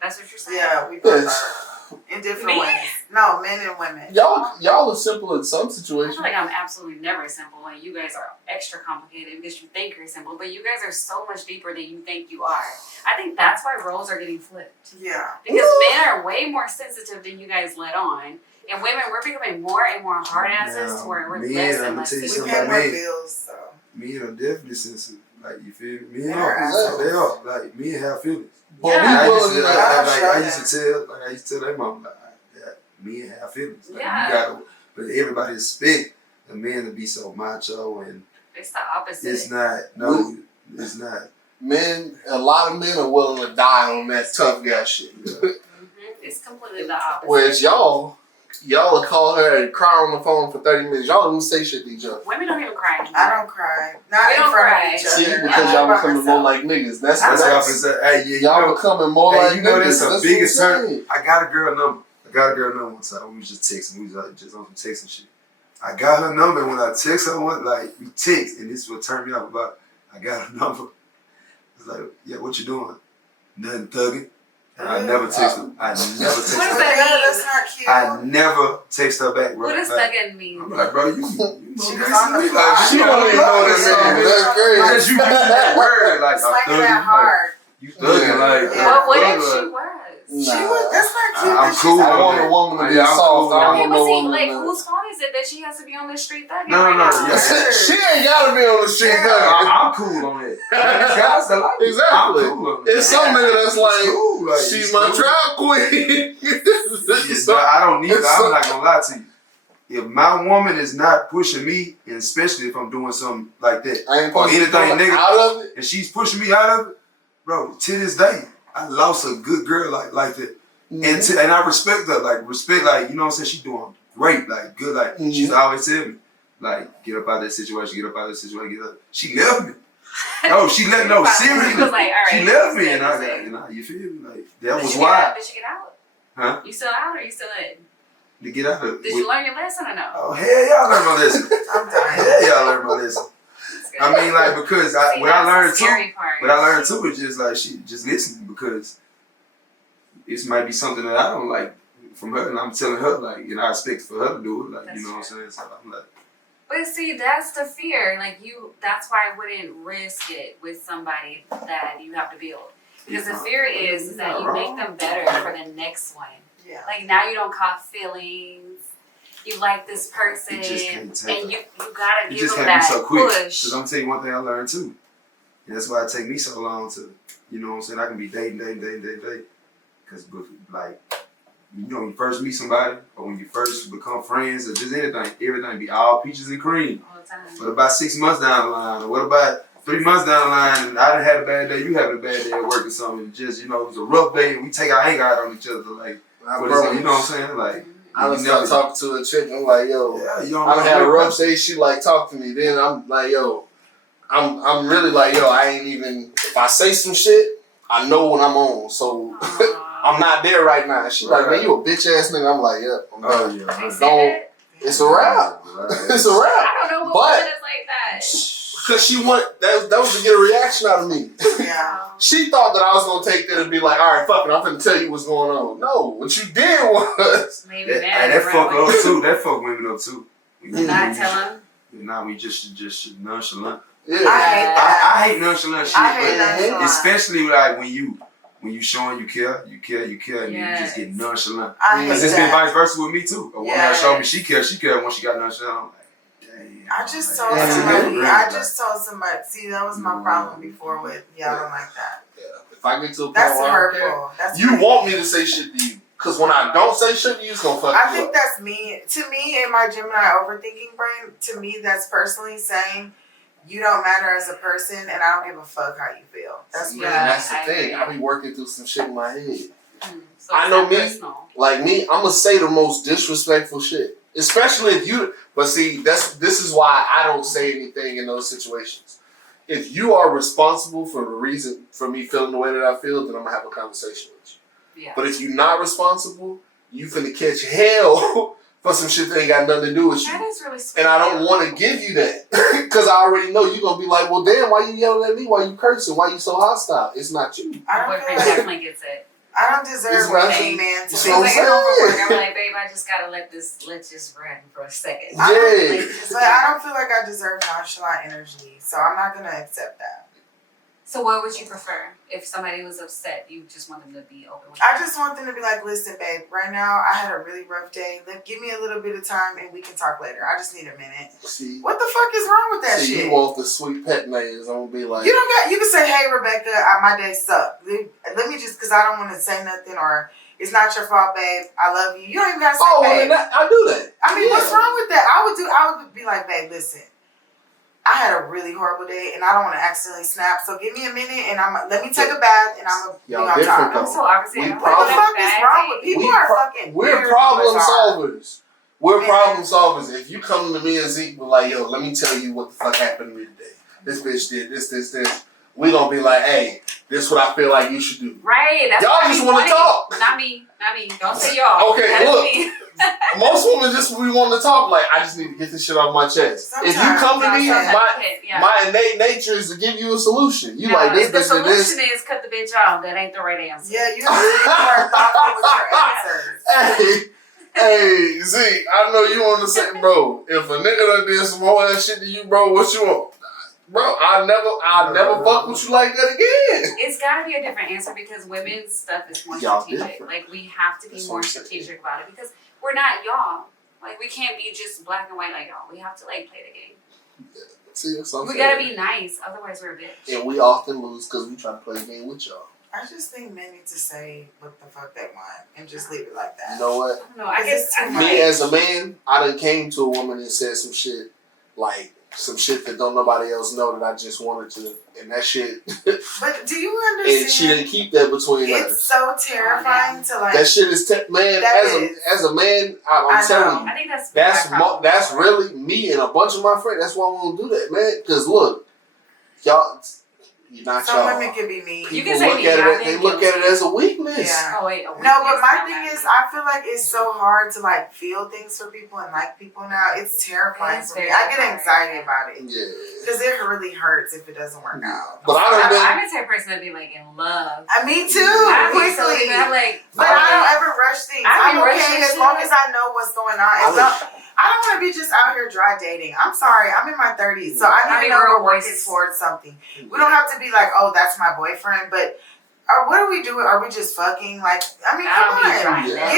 That's what you're saying? Yeah, we both Yes. are. In different Me? ways. No, men and women. Y'all are simple in some I situations. feel like I'm absolutely never simple, and you guys are extra complicated because you think you're simple, but you guys are so much deeper than you think you are. I think that's why roles are getting flipped. Yeah. Because men are way more sensitive than you guys let on, and women, we're becoming more and more hard asses to where we're Men, less I'ma and less tell you We sensitive. something. pay more men. bills, so. Men are definitely sensitive. Like, you feel me? Men They're are. assholes. They are. Like, men have feelings. But Yeah. And I we used willing to, to I'll I show used to tell their mom, like, that men have feelings. Like, Yeah. you gotta, but everybody expect a man to be so macho, and It's the opposite. it's not. No, it's not. a lot of men are willing to die on that tough guy shit. It's completely the opposite. Whereas y'all will call her and cry on the phone for 30 minutes. Y'all don't even say shit to each other. Women don't even cry anymore. I don't cry. Not We in don't front cry. of each other. See, I'm because y'all by becoming myself. more like niggas. That's That's what I that's was saying. Hey, yeah, y'all becoming more hey, like you know, niggas. that's That's the biggest what I'm turn. saying. I got a girl number. One time. We was just texting. We was like, just on some texting shit. I got her number. And when I text her, we text, and this is what turned me off about it. I got her number. It's like, yeah, what you doing? Nothing, thugging. And I never text her. I never text What her does back. that mean? That's not cute. I never text her back, bro. What does Like, thugging mean? I'm like, bro, you She she was on the like, fly. She don't even know what it means. That's crazy. because you using that word like Slanging thugging, that hard. you thugging like. Yeah. What if thug, she like, was? She was. That's not cute. I'm that cool. she's I out want there. a woman to be Yeah, I'm soft. cool. I Okay, don't but know see, woman like, to- whose fault is it that she has to be on the street thugging No, right no, now? yeah. She ain't gotta be on the street Yeah. thugging. I'm cool on it. There's guys that like it. Exactly. I'm cool on it. It's some nigga that's like, cool, like, she's it's my cool. trap queen. Yes, but I don't need it. I'm not gonna lie to you. If my woman is not pushing me, and especially if I'm doing something like that, I ain't or supposed to anything be nigga, out of it. and she's pushing me out of it, bro, to this day, I lost a good girl like that. Mm-hmm. And I respect her, like, you know what I'm saying? She doing great, like, good, like, she's always tell me, like, get up out of that situation, get up. She left me. No, seriously. She was like, all right, She left me, stay and I the got, same. you know, you feel me? Like, that was Did why. Did she get out? Huh? You still out or you still in? To get out of Did you learn your lesson or no? Oh, hell yeah, I learned my lesson. I'm dying. Hell yeah, I learned my lesson. That's good. I mean, like, because See, what I that's learned the too, scary part. what I learned too is just like she just listening, because this might be something that I don't like from her, and I'm telling her, like, and I expect for her to do it, like, That's you know what I'm true. saying? So I'm like, But see, that's the fear. Like that's why I wouldn't risk it with somebody that you have to build. Because the fear is that you make them better for the next one. Yeah. Like now you don't cause feelings. You like this person, You just can't take and it. you gotta it give just them can't be that so quick. push. Because I'm gonna tell you one thing I learned too, and that's why it take me so long to, you know what I'm saying? I can be dating. Because, like, you know, when you first meet somebody, or when you first become friends, or just everything be all peaches and cream. All the time. But about 6 months down the line, or what about 3 months down the line, and I done had a bad day, you having a bad day at work or something, just, you know, it was a rough day, and we take our anger out on each other, like, what is it, you know what I'm saying? Like, I was talking to a chick. I'm like, yo, yeah, you don't I done had a know. rough day. She like talk to me. Then I'm like, yo, I'm really like, yo, I ain't even. If I say some shit, I know what I'm on. So I'm not there right now. She like, man, you a bitch ass nigga. I'm like, yep. I'm Oh, done. They yeah. say Don't- that? It's a wrap. It's a wrap. I don't know But- what woman is like that. Cause she want that was to get a reaction out of me. Yeah. She thought that I was gonna take that and be like, all right, fuck it, I'm finna tell you what's going on. No, what you did was Maybe That fuck up too. That fuck women up too. Not tell them. Nah, we just nonchalant. yeah. I hate that. I hate nonchalant shit, I hate but nonchalant. especially like when you showing you care, and you just get nonchalant. I hate Because it's been that. vice versa with me too. A woman that showed me she cares when she got nonchalant. I'm like, dang. I just told Yeah. somebody. Yeah. I just told somebody. See, that was my problem before with y'all don't like that. Yeah. If I get to a point That's where I don't care, hurtful. That's you really- want me to say shit to you. Cause when I don't say shit to you, it's gonna fuck I you think up. that's me. To me, in my Gemini overthinking brain, to me, that's personally saying you don't matter as a person, and I don't give a fuck how you feel. That's And really that's the I thing. agree. I be working through some shit in my head. So I it's know not me. personal. Like me, I'm gonna say the most disrespectful shit. Especially if you. But see, this is why I don't say anything in those situations. If you are responsible for the reason for me feeling the way that I feel, then I'm gonna have a conversation with you. Yeah. But if you're not responsible, you finna catch hell for some shit that ain't got nothing to do with That you. is really sweet. And I don't want to give you that because I already know you're gonna be like, well, damn, why you yelling at me? Why you cursing? Why you so hostile? It's not you. I My don't boyfriend feel like definitely gets it. I don't deserve It's a not main you. man to It's She's what I'm be like, I'm over work. saying. I'm like, babe, I just gotta let this run for a second. Yeah. But I don't feel like I deserve nonchalant energy, so I'm not gonna accept that. So what would you prefer? If somebody was upset, you just want them to be open with I just want them to be like, listen, babe, right now I had a really rough day. Give me a little bit of time and we can talk later. I just need a minute. See, What the fuck is wrong with that see, shit? you want the sweet pet names. I'm gonna be like, You don't got. You can say, "Hey, Rebecca, my day sucked." Let me just, because I don't want to say nothing, or it's not your fault, babe. I love you. You don't even gotta say, oh, well, babe. then I do that. I mean, Yeah. what's wrong with that? I would be like, babe, listen. I had a really horrible day and I don't want to accidentally snap. So give me a minute and let me take a bath and I'm gonna be Y'all on different top. I'm so opposite. We I'm What the like, fuck is bad wrong with day. people? Are fucking We're weird problem bizarre. solvers. We're Yeah. problem solvers. If you come to me and Zeke, we're like, yo, let me tell you what the fuck happened to me today. This bitch did this. We gonna be like, hey, this is what I feel like you should do. Right. That's Y'all what I just be wanna wanting. talk. Not me. Don't say y'all. Okay, That is look. me. Most women just we want to talk. Like, I just need to get this shit off my chest. If you Sometimes. come to No, me, sometimes my it, yeah. my innate nature is to give you a solution. You No, like this if the bitch did this. solution is cut the bitch off, that ain't the right answer. Yeah, you are thoughtful with your answers. Hey, Zeke, I know you want to say, bro, if a nigga done did some whole ass shit to you, bro, what you want? Bro, I'll never fuck with you like that again. It's got to be a different answer because women's stuff is more Y'all strategic. different. Like, we have to be That's more what I'm saying. strategic about it because we're not y'all. Like, we can't be just black and white like y'all. We have to, like, play the game. See, that's what I'm We saying. gotta be nice, otherwise we're a bitch. And we often lose because we try to play a game with y'all. I just think men need to say what the fuck they want and just leave it like that. You know what? I don't know. I guess It's too much. Me as a man, I done came to a woman and said some shit, like some shit that don't nobody else know that I just wanted to, and that shit. But do you understand? And she didn't keep that between It's us. so terrifying to like. That shit is man. That As is. a man, I'm I telling know. you, I think that's that's really me and a bunch of my friends. That's why we don't do that, man. Because look, y'all, you're not Some y'all. women can be mean. You People can say look me, at I've it. They been look at it guilty. as a weakness. Yeah. Oh wait, No, but my thing is, I feel like it's so hard to like feel things for people and like people now. It's terrifying It's for me. very I get hard. anxiety about it Yeah. because it really hurts if it doesn't work out. But I done been. I'm the type of person that be like in love. Me too. I be so Quickly. I'm like, But I don't ever rush things. I I'm be rushing okay as shit. long as I know what's going on. I don't want to be just out here dry dating. I'm sorry. I'm in my 30s, so I I need be to know real we're working voice. towards something. We don't have to be like, oh, that's my boyfriend, but what are we doing? Are we just fucking? Like, I mean, I come don't be on. trying Yeah.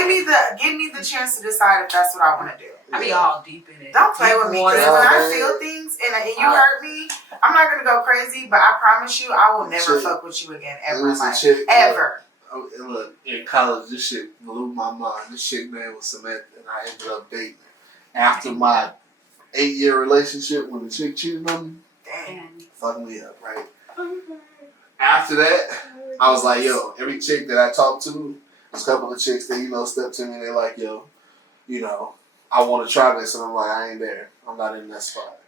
Give me the chance to decide if that's what I want to do. I be all deep in it. Don't play with me, because Yeah, when I man. feel things and you hurt me, I'm not gonna go crazy. But I promise you, I will never Shit. fuck with you again It ever in was a life. chick. Ever. Look, in college, this shit blew my mind. This chick name was Samantha, and I ended up dating her. After my 8-year relationship, when the chick cheated on me, Dang. fucked me up, right? After that, I was like, yo, every chick that I talked to, there's a couple of chicks that, step to me and they're like, yo, I want to try this. And I'm like, I ain't there. I'm not in that spot.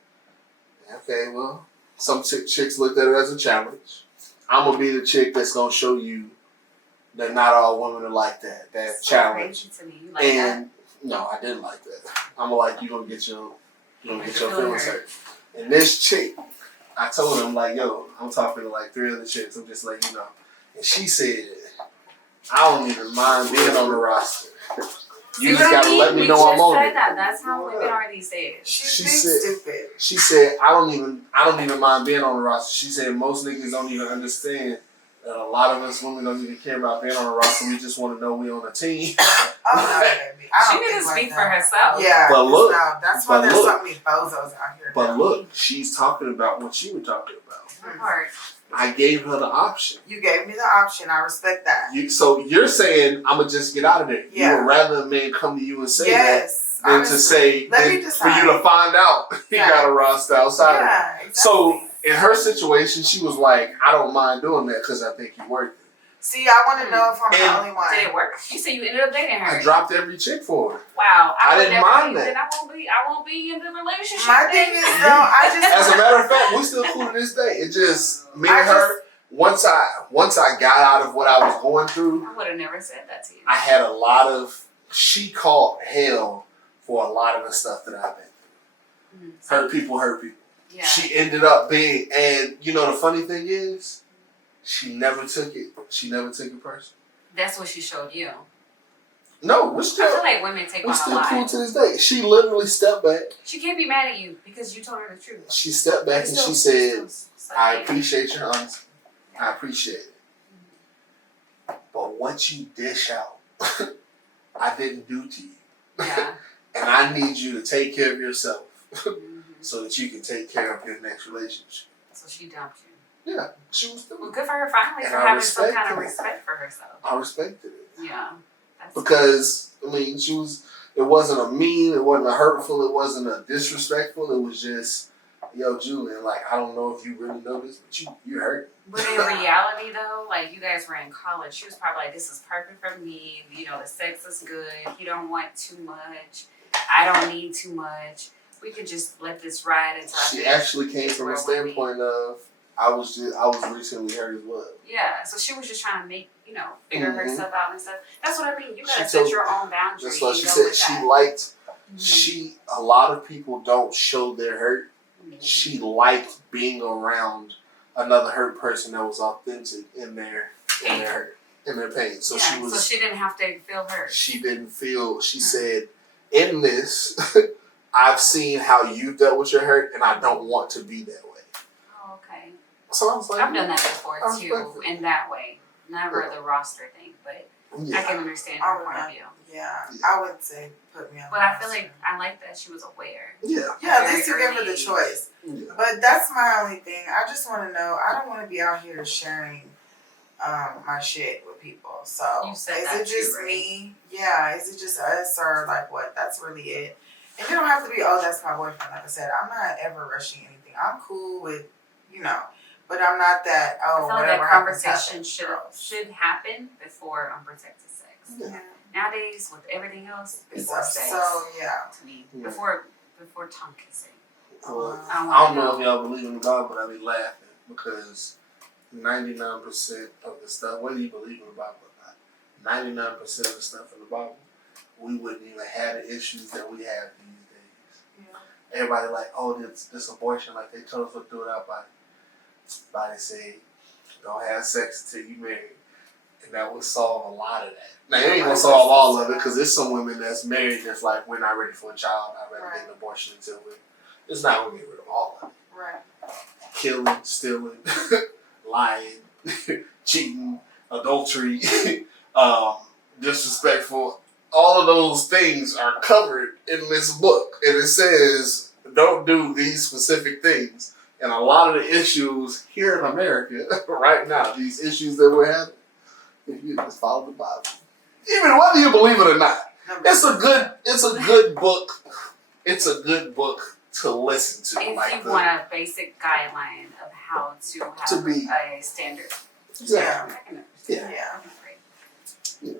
Okay, well, some chicks looked at it as a challenge. I'm going to be the chick that's going to show you that not all women are like that. That So challenge. crazy to me. You like And no, I didn't like that. I'm like, you're gonna get your Your feelings hurt. And this chick, I told him like, yo, I'm talking to like 3 other chicks. I'm just letting you know. And she said, I don't even mind being on the roster. You just gotta let me know I'm on it. That's how women are these days. She's She said- stupid. She said, I don't even mind being on the roster. She said most niggas don't even understand that a lot of us women don't even care about being on the roster. We just want to know we on a team. Oh no, baby. I She don't need to think like speak that. for herself. Yeah, But look, no, that's why but there's look. so many bozos out here. But now. look, she's talking about what you were talking about. What part? I gave her the option. You gave me the option. I respect that. So you're saying I'm gonna just get out of there. Yeah. You would rather a man come to you and say Yes. that than honestly. to say Let me for decide. you to find out he Yeah. got a roster outside of it. Yeah, exactly. So in her situation, she was like, I don't mind doing that because I think you worth it. See, I want to know if I'm the And- only one. Did it work? You said you ended up dating her. I dropped every chick for her. Wow. I would didn't never mind be, that. Then I won't be in the relationship. My then. thing is though, I just As a matter of fact, we still cool to this day. It just me I and her. Once I got out of what I was going through, I would have never said that to you. I had a lot of. She called hell for a lot of the stuff that I've been through. Hurt people. Yeah. She ended up being, and the funny thing is, she never took it. She never took it personal. That's what she showed you. No, we're I still feel like women take on a cool lot. to this day. She literally stepped back. She can't be mad at you because you told her the truth. She stepped back and she said, "I appreciate your honesty. I appreciate it. But what you dish out, I didn't do to you, Yeah. and I need you to take care of yourself Mhm. so that you can take care of your next relationship." So she dumped you. Yeah, she was doing Well, it. good for her finally And for I having some kind respected of it. respect for herself. I respected it. Yeah. That's Because it wasn't a mean, it wasn't a hurtful, it wasn't a disrespectful. It was just yo, Julian, like, I don't know if you really know this, but you hurt. But in reality, though, like, you guys were in college. She was probably like, this is perfect for me. You know, the sex is good. You don't want too much. I don't need too much. We could just let this ride until She actually came from a standpoint of, I was recently hurt as well. Yeah, so she was just trying to make, you know, figure herself out and stuff. That's what I mean. You gotta She set told- your own boundaries. That's what and she go said. with She that. liked, Mhm. a lot of people don't show their hurt. Mhm. She liked being around another hurt person that was authentic in their pain. So yeah, she was. so she didn't have to feel hurt. She didn't feel. She said, "In this, I've seen how you dealt with your hurt, and I don't want to be that way." Oh, okay. So I was like, I've done that before I too, respect it. in that way. Never the roster thing, but I Yeah, can understand I her would point of not- view. Yeah, I would say put me on. But the I feel roster. like I like that she was aware. yeah, Yeah, at very least you give her early the age. choice. yeah. But that's my only thing. I just want to know. I don't want to be out here sharing my shit with people. So You said is that it just too, right? me? Yeah. Is it just us or like what? That's really it. And you don't have to be. Oh, that's my boyfriend. Like I said, I'm not ever rushing anything. I'm cool with, but I'm not that. I Oh, feel like whatever that happens, conversation happens. should happen before unprotected sex. Yeah. Yeah. Nowadays, with everything else, It's before sex. so yeah. To me, Yeah. before tongue kissing. Well, I I don't wanna know if know. y'all believe in God, but I be laughing because 99% of the stuff, whether you believe in the Bible or not, 99% of the stuff in the Bible, we wouldn't even have the issues that we have these days. Yeah. Everybody like, oh, this abortion, like they told us what to do with our body. Body say, don't have sex until you married. And that would solve a lot of that. Now, it ain't gonna solve all of it because there's some women that's married that's like, we're not ready for a child. I'd rather get an abortion until we. It's not gonna get rid of all of it. Right. Killing, stealing, lying, cheating, adultery, disrespectful. All of those things are covered in this book. And it says, don't do these specific things. And a lot of the issues here in America right now, these issues that we're having, if you just follow the Bible. Even whether you believe it or not, it's a good book. It's a good book to listen to. If like you want a basic guideline of how to have To be- a standard. Exactly. I can Yeah. understand. Yeah.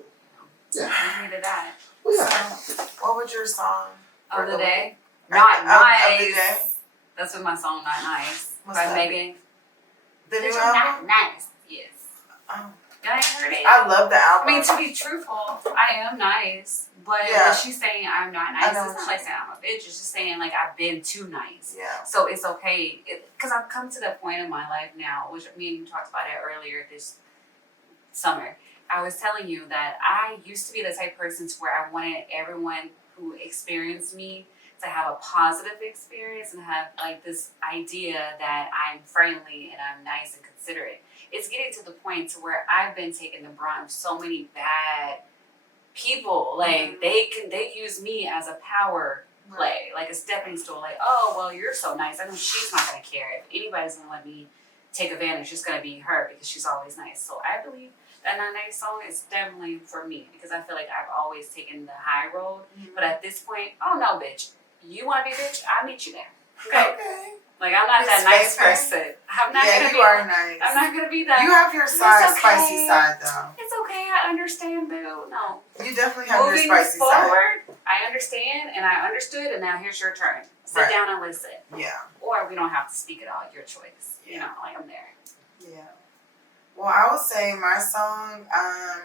Yeah. I needed that. Well, yeah. So, what would your song Of the day? Of- Not of nice. the day? That's what my song, Not Nice. What's by that? Megan. The new Bitch, I'm album? not nice. Yes. Oh, Y'all ain't heard it? I love the I album. mean, to be truthful, I am nice. But Yeah. when she's saying I'm not nice, I it's know not what like you saying I'm a bitch. It's just saying, like, I've been too nice. Yeah. So it's okay. Because I've come to that point in my life now, which me and you talked about it earlier this summer. I was telling you that I used to be the type of person to where I wanted everyone who experienced me to have a positive experience and have like this idea that I'm friendly and I'm nice and considerate. It's getting to the point to where I've been taking the brunt of so many bad people. Like they use me as a power play, like a stepping stool. Like, oh well, you're so nice. I know she's not gonna care. If anybody's gonna let me take advantage, it's gonna be her because she's always nice. So I believe that Not Nice song is definitely for me because I feel like I've always taken the high road. But at this point, oh no, bitch. You want to be a bitch? I'll meet you there. Okay? Okay. Like, I'm not that nice person. I'm not Yeah, gonna you are nice. I'm not gonna be that. You have your side, It's spicy okay. side, though. It's okay. I understand, boo. No. You definitely have Moving your spicy side. forward, I understand and I understood, and now here's your turn. Sit Right. down and listen. Yeah. Or we don't have to speak at all. Your choice. You Yeah. know, like I'm there. Yeah. Well, I would say my song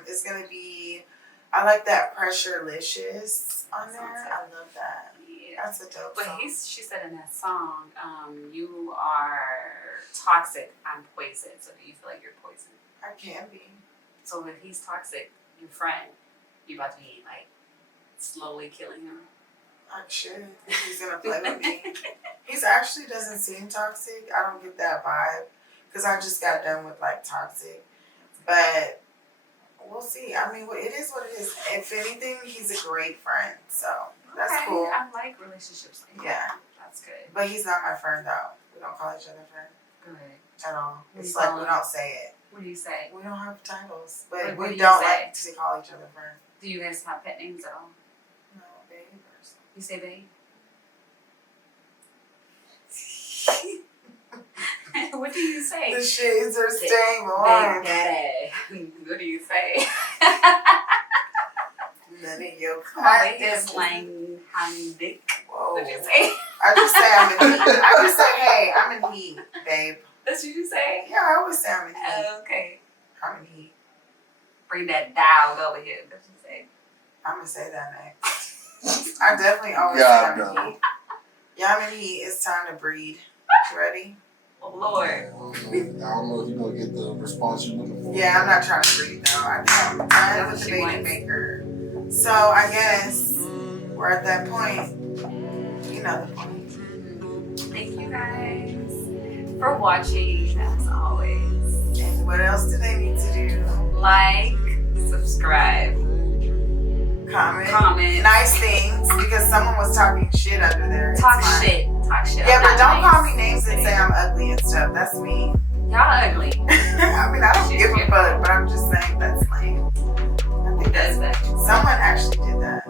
is gonna be. I like that Pressurelicious on there. I love that. Yeah. That's a dope But song. she said in that song, you are toxic, I'm poison. So do you feel like you're poison? I can be. So if he's toxic, your friend, you about to be like slowly killing him. I should. He's gonna play with me. He's actually doesn't seem toxic. I don't get that vibe because I just got done with like toxic. But we'll see. I mean, it is what it is. If anything, he's a great friend. So that's Okay, cool. I like relationships like Yeah. that. That's good. But he's not my friend though. We don't call each other friend Good. at all. What do It's you like call we him? don't say it. What do you say? We don't have titles, Like, but what we do you don't say? like to call each other friend. Do you guys have pet names at all? No, babe or something. You say babe? What do you say? The shades are staying Big on. daddy. What do you say? None of your Come on, they hear slang, honey, dick. Whoa. What you say? I just say I'm in heat. I just say, hey, I'm in heat, babe. That's what you say? Yeah, I always say I'm in heat. Okay. I'm in heat. Bring that dog over here. That's what you say. I'm gonna say that next. I definitely always say God, I'm in no. heat. Yeah, I'm in heat. It's time to breed. Ready? Oh, Lord. I don't know if you're gonna get the response you're looking for. Yeah, I'm not trying to breed though. I think I'm done with the She baby wants. maker. So I guess we're at that point. You know the point. Thank you guys for watching, as always. And what else do they need to do? Like, subscribe, comment. Nice things because someone was talking shit under there. It's talk fine. shit. Talk shit. Yeah, I'm but not don't nice. call me names and say I'm ugly and stuff. That's me. Y'all ugly. I mean, I don't give a fuck, but I'm just saying that's lame. Who does that? Someone actually did that.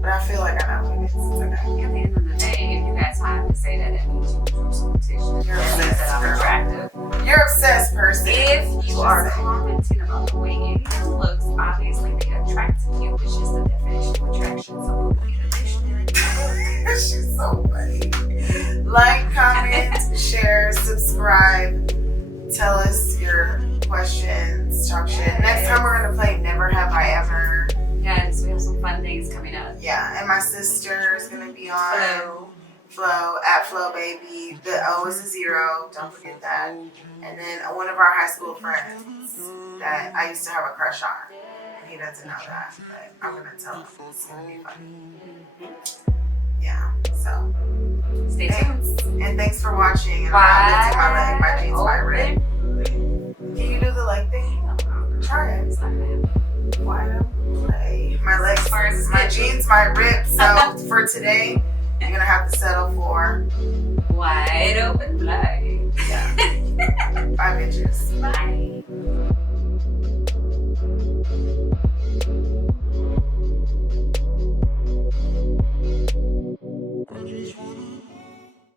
But I feel like I know who it is. It's okay. At the end of the day, if you got time to say that, that means you drew some tissue. You're That means that I'm obsessed, attractive. You're obsessed person. If you Just are saying. commenting about the way anyone looks, obviously they attract you, which is the definition of attraction. So look at the dictionary. She's so funny. Like, comment, share, subscribe. Tell us your questions. Talk shit. Next time we're gonna play Never Have I Ever. Yes, we have some fun things coming up. Yeah, and my sister is gonna be on Hello. Flo at Flo Baby. The O is a 0. Don't forget that. And then one of our high school friends that I used to have a crush on. And he doesn't know that, but I'm gonna tell him. It's gonna be funny. Yeah. So Stay tuned. and thanks for watching. And I'm not lifting my leg. My jeans might rip. Open. Can you do the leg thing? Try it. It's not gonna happen. Wide open play. My legs, First my stitch. jeans might rip. So for today, you're gonna have to settle for Wide open play. yeah, 5 inches. Bye.